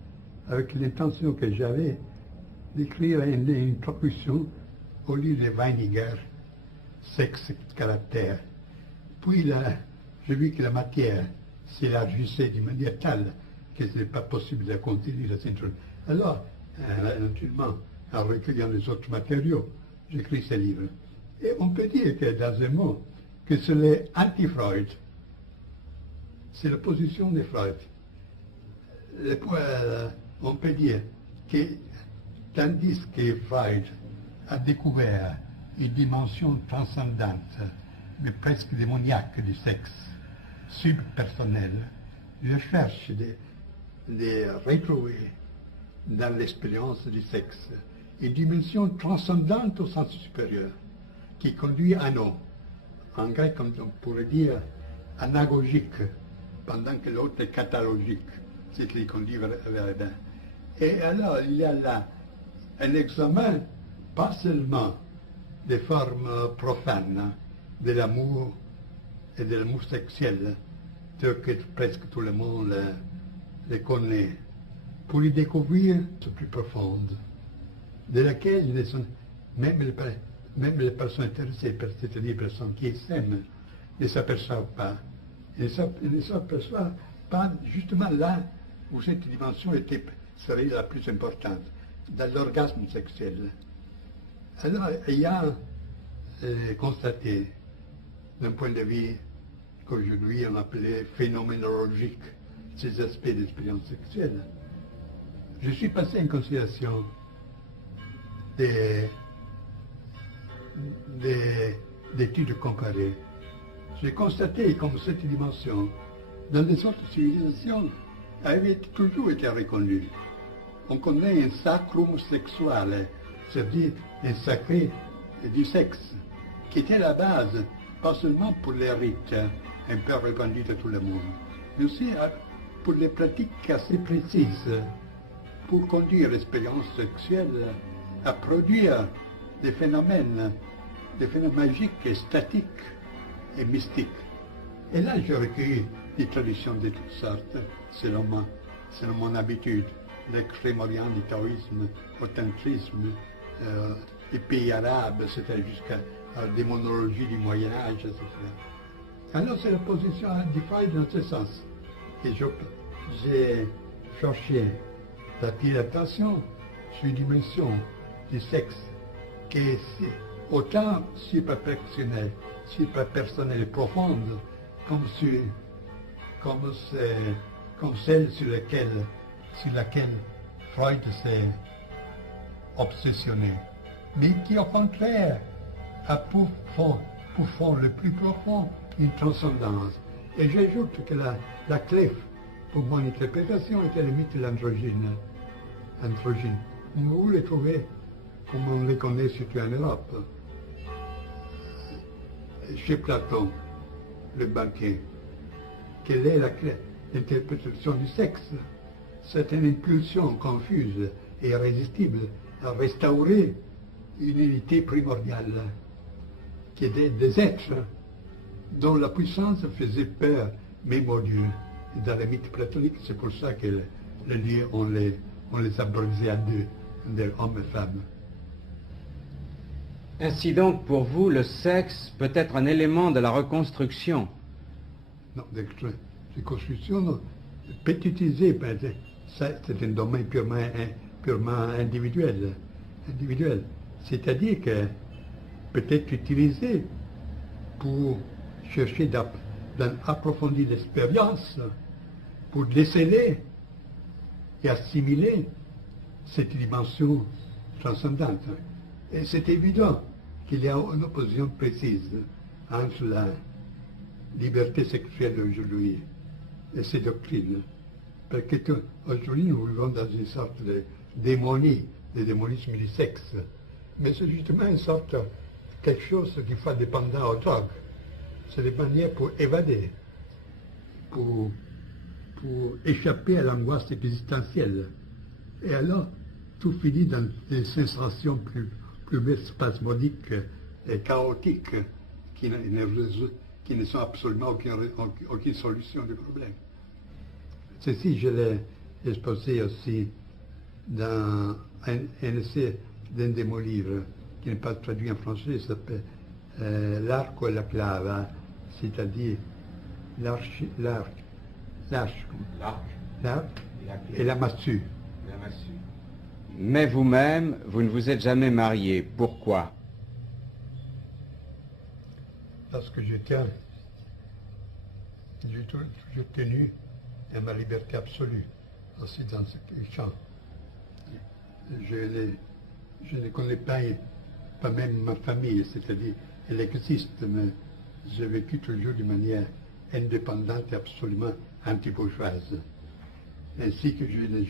avec l'intention que j'avais d'écrire une introduction au livre de Weininger, Sexe et caractère. Puis là, j'ai vu que la matière s'élargissait d'une manière telle que ce n'est pas possible de continuer à s'introduire. Alors, naturellement, en recueillant les autres matériaux, j'écris ce livre. Et on peut dire que, dans un mot, que c'est l'anti-Freud. C'est la position de Freud. On peut dire que, tandis que Freud a découvert une dimension transcendante, mais presque démoniaque du sexe, subpersonnel, je cherche de retrouver dans l'expérience du sexe une dimension transcendante au sens supérieur, qui conduit à non. En grec, on pourrait dire anagogique, pendant que l'autre est catalogique, c'est qui conduit vers le bien. Et alors, il y a là un examen, pas seulement des formes profanes de l'amour et de l'amour sexuel, tel que presque tout le monde les connaît, pour y découvrir ce plus profonde, de laquelle même les personnes intéressées, c'est-à-dire les personnes qui s'aiment, ne s'aperçoivent pas. Ils ne s'aperçoivent pas justement là où cette dimension serait la plus importante, dans l'orgasme sexuel. Alors, il y a constaté, d'un point de vue qu'aujourd'hui on appelait phénoménologique, ces aspects d'expérience sexuelle. Je suis passé en considération d'études comparées. J'ai constaté comme cette dimension, dans les autres civilisations, avait toujours été reconnu. On connaît un sacrum sexual, c'est-à-dire un sacré du sexe, qui était la base, pas seulement pour les rites, un peu répandus à tout le monde, mais aussi pour des pratiques assez précises, pour conduire l'expérience sexuelle à produire des phénomènes magiques et statiques et mystiques. Et là, j'ai recueilli des traditions de toutes sortes, selon mon habitude. L'extrême-orient, le taoïsme, le tantrisme, les pays arabes, c'était jusqu'à la démonologie du Moyen-Âge, etc. Alors, c'est la position différente dans ce sens. Et j'ai cherché la dilatation sur une dimension du sexe qui est autant superpersonnelle et profonde comme celle sur laquelle Freud s'est obsessionné, mais qui au contraire a pour fond le plus profond une transcendance. Et j'ajoute que la clé pour mon interprétation était le mythe de l'androgyne. Vous les trouvez comme on les connaît surtout en Europe. Chez Platon, le banquet, quelle est l'interprétation du sexe? C'est une impulsion confuse et irrésistible à restaurer une unité primordiale, qui était des êtres dont la puissance faisait peur même aux dieux. Dans les mythes platoniques, c'est pour ça que les lieux, on les a brisés à deux, hommes et femmes. Ainsi donc, pour vous, le sexe peut être un élément de la reconstruction. Non, de reconstruction, non. Pétitisé, c'est un domaine purement individuel. C'est-à-dire que peut-être utilisé pour chercher d'approfondir l'expérience, pour déceler et assimiler cette dimension transcendante. Et c'est évident qu'il y a une opposition précise entre la liberté sexuelle d'aujourd'hui et ces doctrines. Parce qu'aujourd'hui, nous vivons dans une sorte de démonie, de démonisme du sexe. Mais c'est justement une sorte, quelque chose qui fait dépendant aux drogues. C'est des manières pour évader, pour échapper à l'angoisse existentielle. Et alors, tout finit dans des sensations plus spasmodiques et chaotiques qui ne sont absolument aucune solution du problème. Ceci, je l'ai exposé aussi dans un essai d'un de mes livres, qui n'est pas traduit en français, s'appelle L'arco et la clava, c'est-à-dire l'arc et la massue. Mais vous-même, vous ne vous êtes jamais marié. Pourquoi? Parce que j'ai tenu à ma liberté absolue, aussi dans ce champ. Je ne connais pas même ma famille, c'est-à-dire, elle existe, mais j'ai vécu toujours d'une manière indépendante et absolument anti-bourgeoise. Ainsi que je n'ai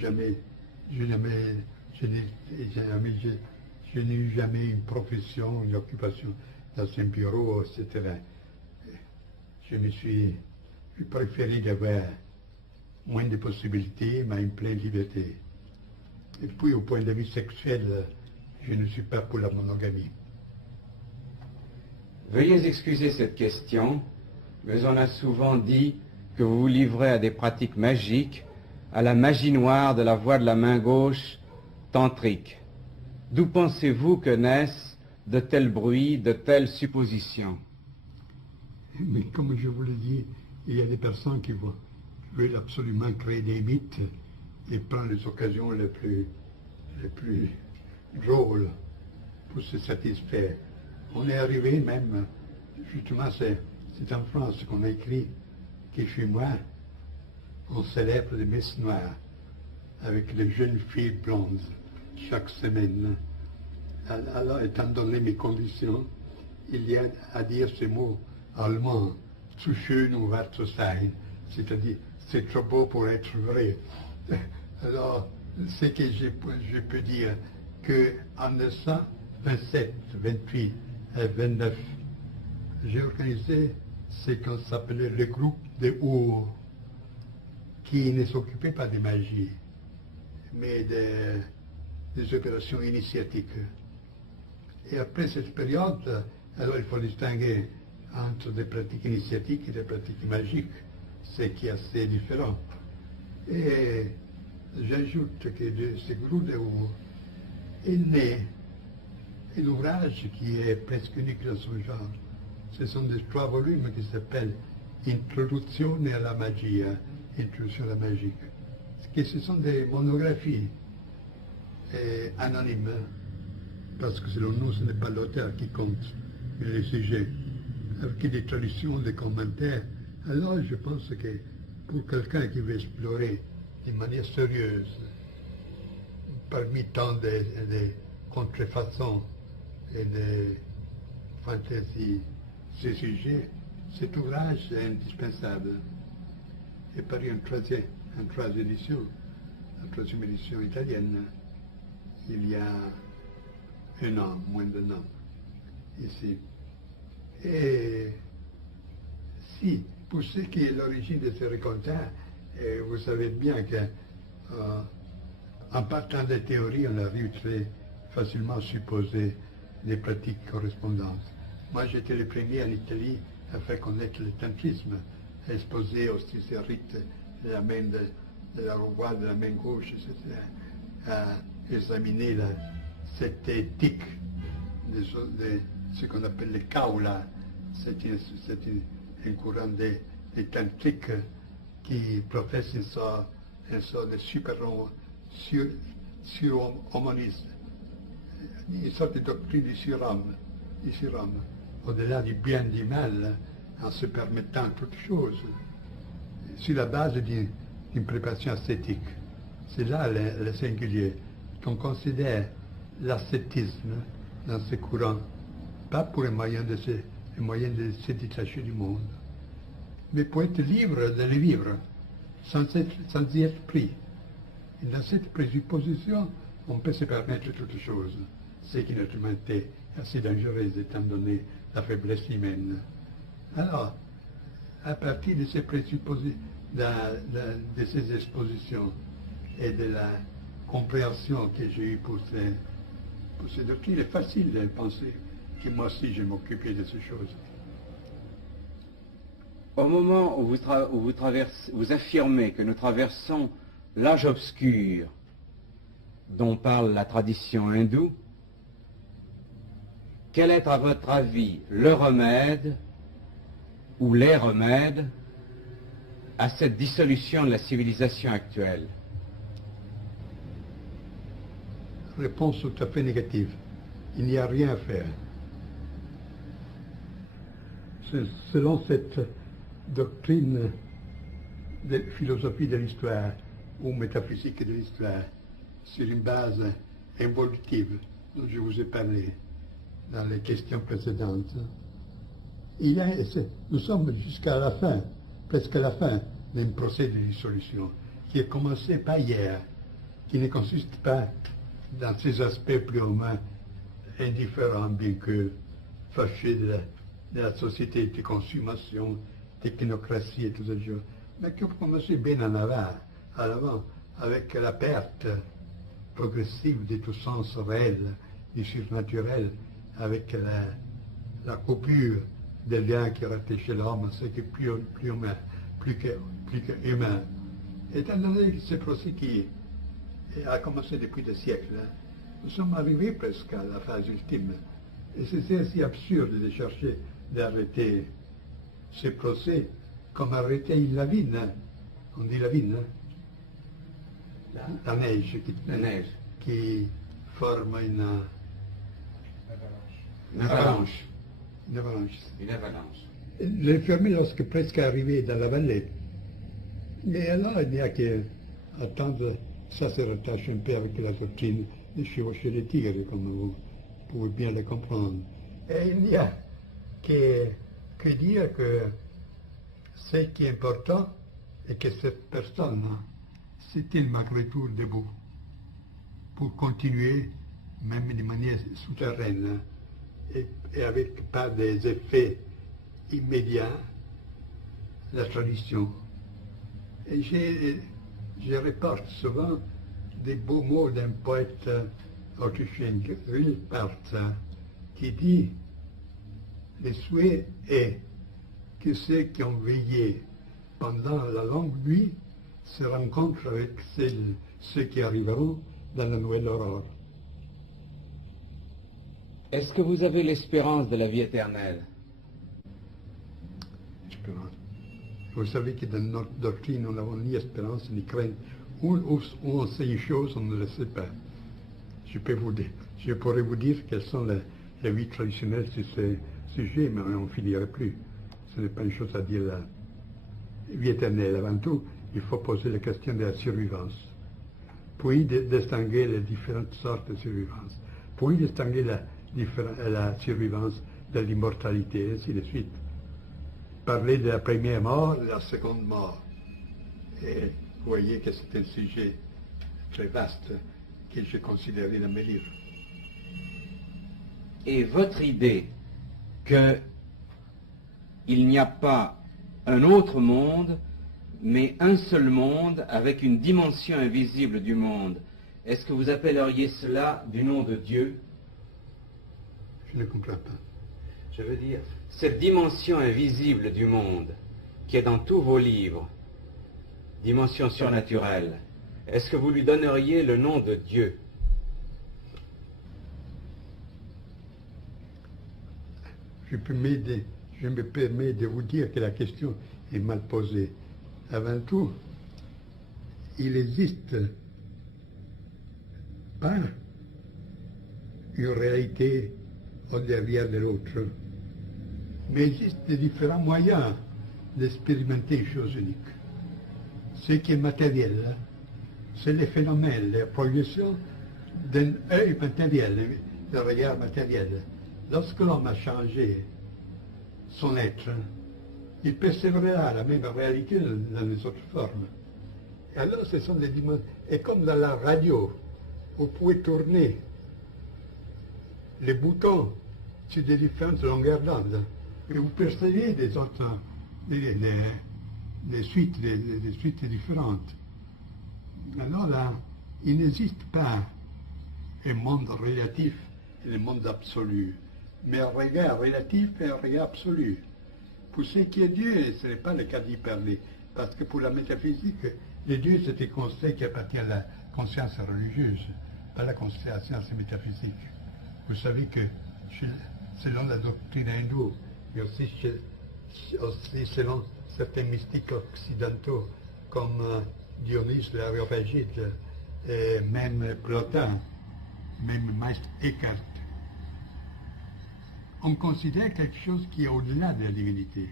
eu jamais une profession, une occupation dans un bureau, etc. J'ai préféré d'avoir moins de possibilités, mais une pleine liberté. Et puis, au point de vue sexuel, je ne suis pas pour la monogamie. Veuillez excuser cette question, mais on a souvent dit que vous vous livrez à des pratiques magiques, à la magie noire de la voie de la main gauche tantrique. D'où pensez-vous que naissent de tels bruits, de telles suppositions? Mais comme je vous l'ai dit, il y a des personnes qui veulent absolument créer des mythes et prendre les occasions les plus drôles pour se satisfaire. On est arrivé même, justement, c'est en France qu'on a écrit que chez moi, on célèbre les messes noires avec les jeunes filles blondes chaque semaine. Alors, étant donné mes conditions, il y a à dire ce mot allemand, zu schön um wahr zu sein, c'est-à-dire c'est trop beau pour être vrai. Alors, ce que je peux dire, qu'en 1927, 28 et 29, j'ai organisé ce qu'on s'appelait le groupe de Our, qui ne s'occupait pas de magie, mais des opérations initiatiques. Et après cette période, alors il faut distinguer entre des pratiques initiatiques et des pratiques magiques, ce qui est assez différent. Et j'ajoute que de ce groupe de Our est né un ouvrage qui est presque unique dans son genre. Ce sont des 3 volumes qui s'appellent Introduzione alla magia, Introduction à la magie. Ce sont des monographies anonymes, parce que selon nous, ce n'est pas l'auteur qui compte, mais le sujet, avec des traductions, des commentaires. Alors je pense que pour quelqu'un qui veut explorer d'une manière sérieuse, parmi tant de contrefaçons et de fantaisies, ce sujet, cet ouvrage est indispensable. Et paru en troisième édition italienne, il y a un an, moins d'un an, ici. Et si, pour ce qui est l'origine de ce raconteur, vous savez bien qu'en partant des théories, on arrive très facilement à supposer des pratiques correspondantes. Moi, j'étais le premier en Italie à faire connaître le tantrisme, à exposer aussi ces rites de la main de la droite, de la main gauche, etc., à examiner cette éthique de ce qu'on appelle le kaula. C'est un courant de tantrique qui professe une sorte de surhumanisme, une sorte de doctrine du surhomme, au-delà du bien et du mal, en se permettant toutes choses, sur la base d'une préparation ascétique. C'est là le singulier, qu'on considère l'ascétisme dans ce courant, pas pour un moyen de se détacher du monde, mais pour être libre de le vivre, sans y être pris. Et dans cette présupposition, on peut se permettre toutes choses, ce qui naturellement est assez dangereux étant donné la faiblesse humaine. Alors, à partir de ces présuppositions, de ces expositions et de la compréhension que j'ai eue pour ces doctrines, il est facile de penser que moi aussi je m'occupais de ces choses. Au moment où vous affirmez que nous traversons l'âge obscur dont parle la tradition hindoue, quel est à votre avis le remède ou les remèdes à cette dissolution de la civilisation actuelle? Réponse tout à fait négative. Il n'y a rien à faire. Selon cette doctrine de philosophie de l'histoire ou métaphysique de l'histoire, sur une base involutive dont je vous ai parlé dans les questions précédentes, nous sommes jusqu'à la fin, presque à la fin d'un procès de dissolution qui a commencé pas hier, qui ne consiste pas dans ces aspects plus ou moins indifférents, bien que fâchés de la société de consommation, technocratie et tout ça, mais qui a commencé bien en avant, avec la perte progressive de tout sens réel, du surnaturel, avec la coupure des liens qui rattachaient l'homme à ce qui est plus humain, plus que humain. Étant donné que ce procès qui a commencé depuis des siècles, nous sommes arrivés presque à la phase ultime. Et c'est assez absurde de chercher d'arrêter ce procès comme arrêter une lavine. On dit lavine, la neige qui forme une avalanche. J'ai fermé lorsque presque arrivé dans la vallée. Mais alors il n'y a qu'à attendre, ça se rattache un peu avec la doctrine de chevaucher les tigres, comme vous pouvez bien le comprendre. Et il n'y a que dire que ce qui est important, et que cette personne s'était malgré tout debout pour continuer, même de manière souterraine, et avec pas des effets immédiats, la tradition. Et je reporte souvent des beaux mots d'un poète autrichien, Rilpart, qui dit « Le souhait est que ceux qui ont veillé pendant la longue nuit se rencontrent avec ceux qui arriveront dans la nouvelle aurore. » Est-ce que vous avez l'espérance de la vie éternelle? Espérance. Vous savez que dans notre doctrine, nous n'avons ni espérance ni crainte. Où on sait une chose, on ne le sait pas. Je pourrais vous dire quelles sont les vies traditionnelles sur ce sujet, mais on ne finirait plus. Ce n'est pas une chose à dire la vie éternelle. Avant tout, il faut poser la question de la survivance. Puis distinguer les différentes sortes de survivance. Puis distinguer la survivance de l'immortalité, et ainsi de suite. Parler de la première mort, de la seconde mort. Et vous voyez que c'est un sujet très vaste que j'ai considéré dans mes livres. Et votre idée qu'il n'y a pas un autre monde, mais un seul monde avec une dimension invisible du monde, est-ce que vous appelleriez cela du nom de Dieu? Je ne comprends pas. Je veux dire, cette dimension invisible du monde, qui est dans tous vos livres, dimension surnaturelle, est-ce que vous lui donneriez le nom de Dieu? Je me permets de vous dire que la question est mal posée. Avant tout, il existe pas une réalité au derrière de l'autre, mais il existe des différents moyens d'expérimenter une chose unique. Ce qui est matériel, c'est les phénomènes, les projections d'un œil matériel, d'un regard matériel. Lorsque l'homme a changé son être, il persévérera la même réalité dans les autres formes. Et alors, ce sont des dimensions. Et comme dans la radio, vous pouvez tourner les boutons sur des différentes longueurs d'onde, et vous percevez des autres, des suites différentes. Alors là, il n'existe pas un monde relatif et un monde absolu, mais un regard relatif et un regard absolu. Pour ce qui est Dieu, ce n'est pas le cas d'y parler, parce que pour la métaphysique, les dieux c'était concept qui appartient à la conscience religieuse, pas la conscience métaphysique. Vous savez que selon la doctrine hindoue, et aussi selon certains mystiques occidentaux, comme Dionys l'Aréopagite, et même Plotin, même Maître Eckhart, on considère quelque chose qui est au-delà de la divinité,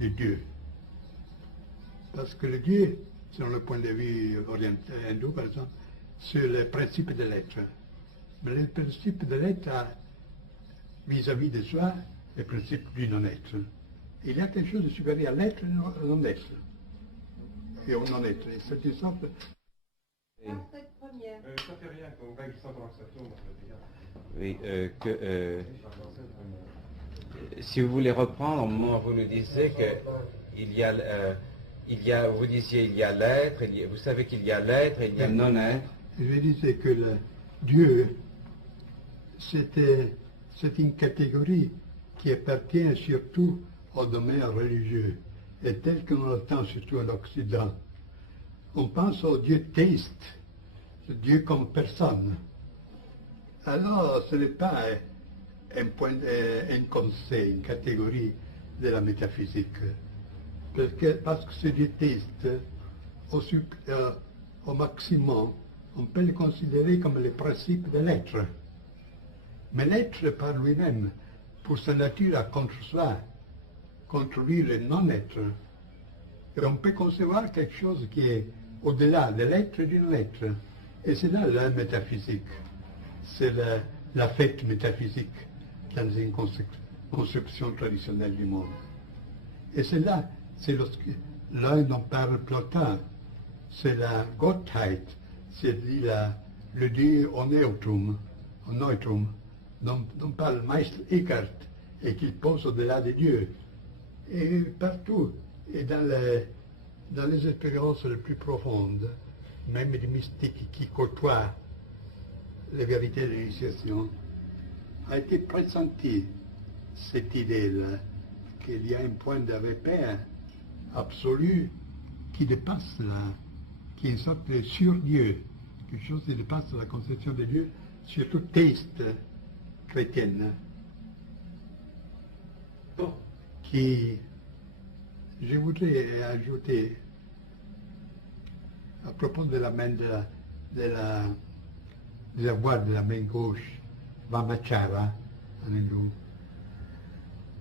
de Dieu. Parce que le Dieu, selon le point de vue oriental, hindou par exemple, c'est le principe de l'être. Mais le principe de l'être a, vis-à-vis de soi, le principe du non-être. Il y a quelque chose de supérieur à l'être et au non-être. Et au non-être. Et c'est une sorte de... Ça fait rien, qu'on va juste pendant que ça tourne. Oui, si vous voulez reprendre, au moment où vous nous disiez vous disiez il y a l'être, vous savez qu'il y a l'être et il y a le non-être. Je disais que Dieu, c'est une catégorie qui appartient surtout au domaine religieux, et tel qu'on l'entend surtout en Occident. On pense au Dieu théiste, le Dieu comme personne. Alors, ce n'est pas un concept, une catégorie de la métaphysique. Parce que ce Dieu théiste, au maximum, on peut le considérer comme le principe de l'être. Mais l'être par lui-même, pour sa nature, a contre soi, contre lui le non-être. Et on peut concevoir quelque chose qui est au-delà de l'être et du non-être. Et c'est là la métaphysique. C'est la fête métaphysique dans une conception traditionnelle du monde. Et c'est là, L'un dont parle Plotin, c'est la Gottheit, c'est-à-dire le Dieu au neutrum, dont parle Meister Eckhart, et qu'il pose au-delà de Dieu. Et partout, et dans les expériences les plus profondes, même les mystiques qui côtoient les vérités de l'initiation, a été pressenti cette idée-là, qu'il y a un point de repère absolu qui dépasse qui est une sorte de sur-Dieu, quelque chose qui dépasse la conception de Dieu, surtout théiste chrétienne, qui, je voudrais ajouter, à propos de la main de la voix de la main gauche, Vamachara, en hindou,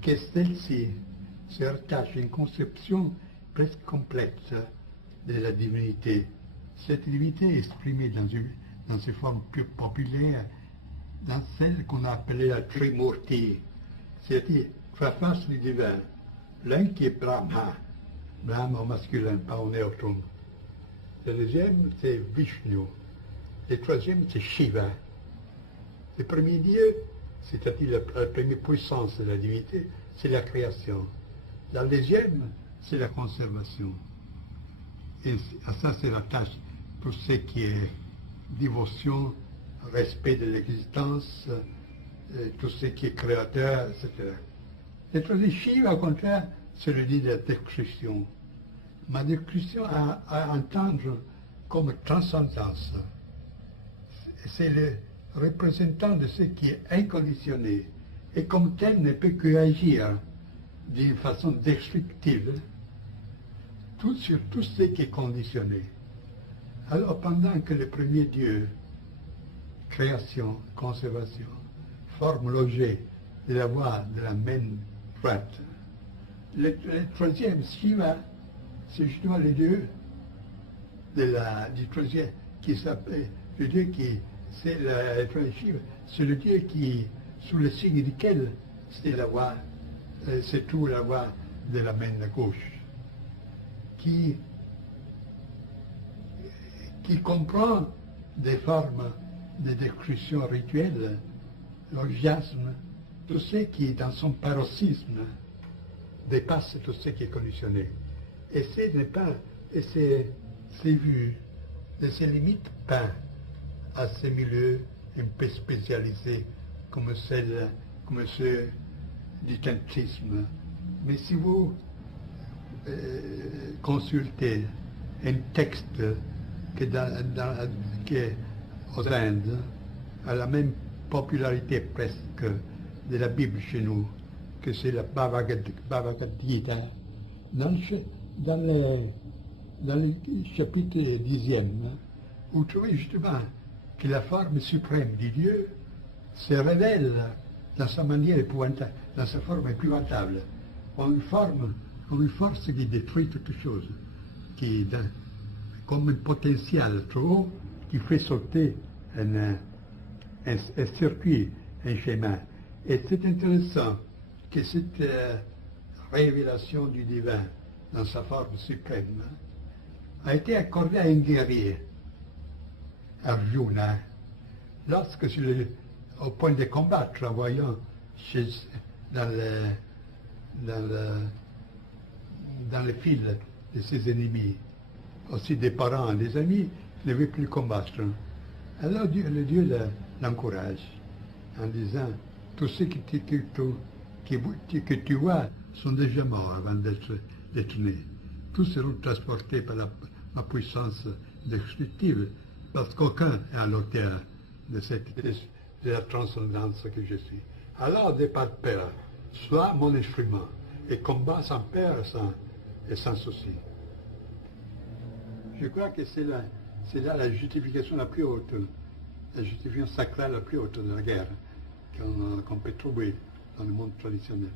que celle-ci se rattache à une conception presque complète de la divinité. Cette divinité est exprimée dans ses formes plus populaires, dans celle qu'on a appelée la Trimurti, c'est-à-dire trois faces du divin. L'un qui est Brahma au masculin, pas au neutrum. Le deuxième, c'est Vishnu. Le troisième, c'est Shiva. Le premier Dieu, c'est-à-dire la première puissance de la divinité, c'est la création. La deuxième, c'est la conservation. Et à ça se rattache tout ce qui est dévotion, respect de l'existence, tout ce qui est créateur, etc. Le troisième, Shiva, au contraire, c'est le dit de la destruction. Ma destruction à entendre comme transcendance. C'est le représentant de ce qui est inconditionné, et comme tel ne peut que agir d'une façon destructive sur tout ce qui est conditionné. Alors pendant que le premier Dieu, création, conservation, forme l'objet de la voix de la main droite, le troisième, Shiva, c'est justement le Dieu du troisième, qui s'appelle, le Dieu qui, c'est le troisième Shiva, c'est le Dieu qui, sous le signe duquel c'est la voix, c'est tout la voix de la main gauche, qui comprend des formes de destruction rituelle, l'orgiasme, tout ce qui, dans son paroxysme, dépasse tout ce qui est conditionné. Et c'est vu, ne se limite pas à ces milieux un peu spécialisés comme ceux du tantrisme. Mais si vous consultez un texte qui aux Indes a la même popularité presque de la Bible chez nous, que c'est la Bhagavad Gita, dans le chapitre 10e, vous trouvez justement que la forme suprême du Dieu se révèle dans sa manière épouvantable, dans sa forme épouvantable, en une force qui détruit toute chose, qui est comme un potentiel trop haut qui fait sauter un circuit, un schéma. Et c'est intéressant que cette révélation du divin dans sa forme suprême a été accordée à un guerrier, Arjuna, lorsque au point de combattre, en voyant dans le fil de ses ennemis, aussi des parents, des amis, ne veut plus combattre. Alors le Dieu l'encourage en disant, tous ceux que tu vois sont déjà morts avant d'être nés. Tous seront transportés par ma puissance destructive, parce qu'aucun est à l'auteur de la transcendance que je suis. Alors, de par peur, sois mon instrument, et combat sans peur et sans souci. Je crois que c'est là la justification la plus haute, la justification sacrale la plus haute de la guerre qu'on peut trouver dans le monde traditionnel.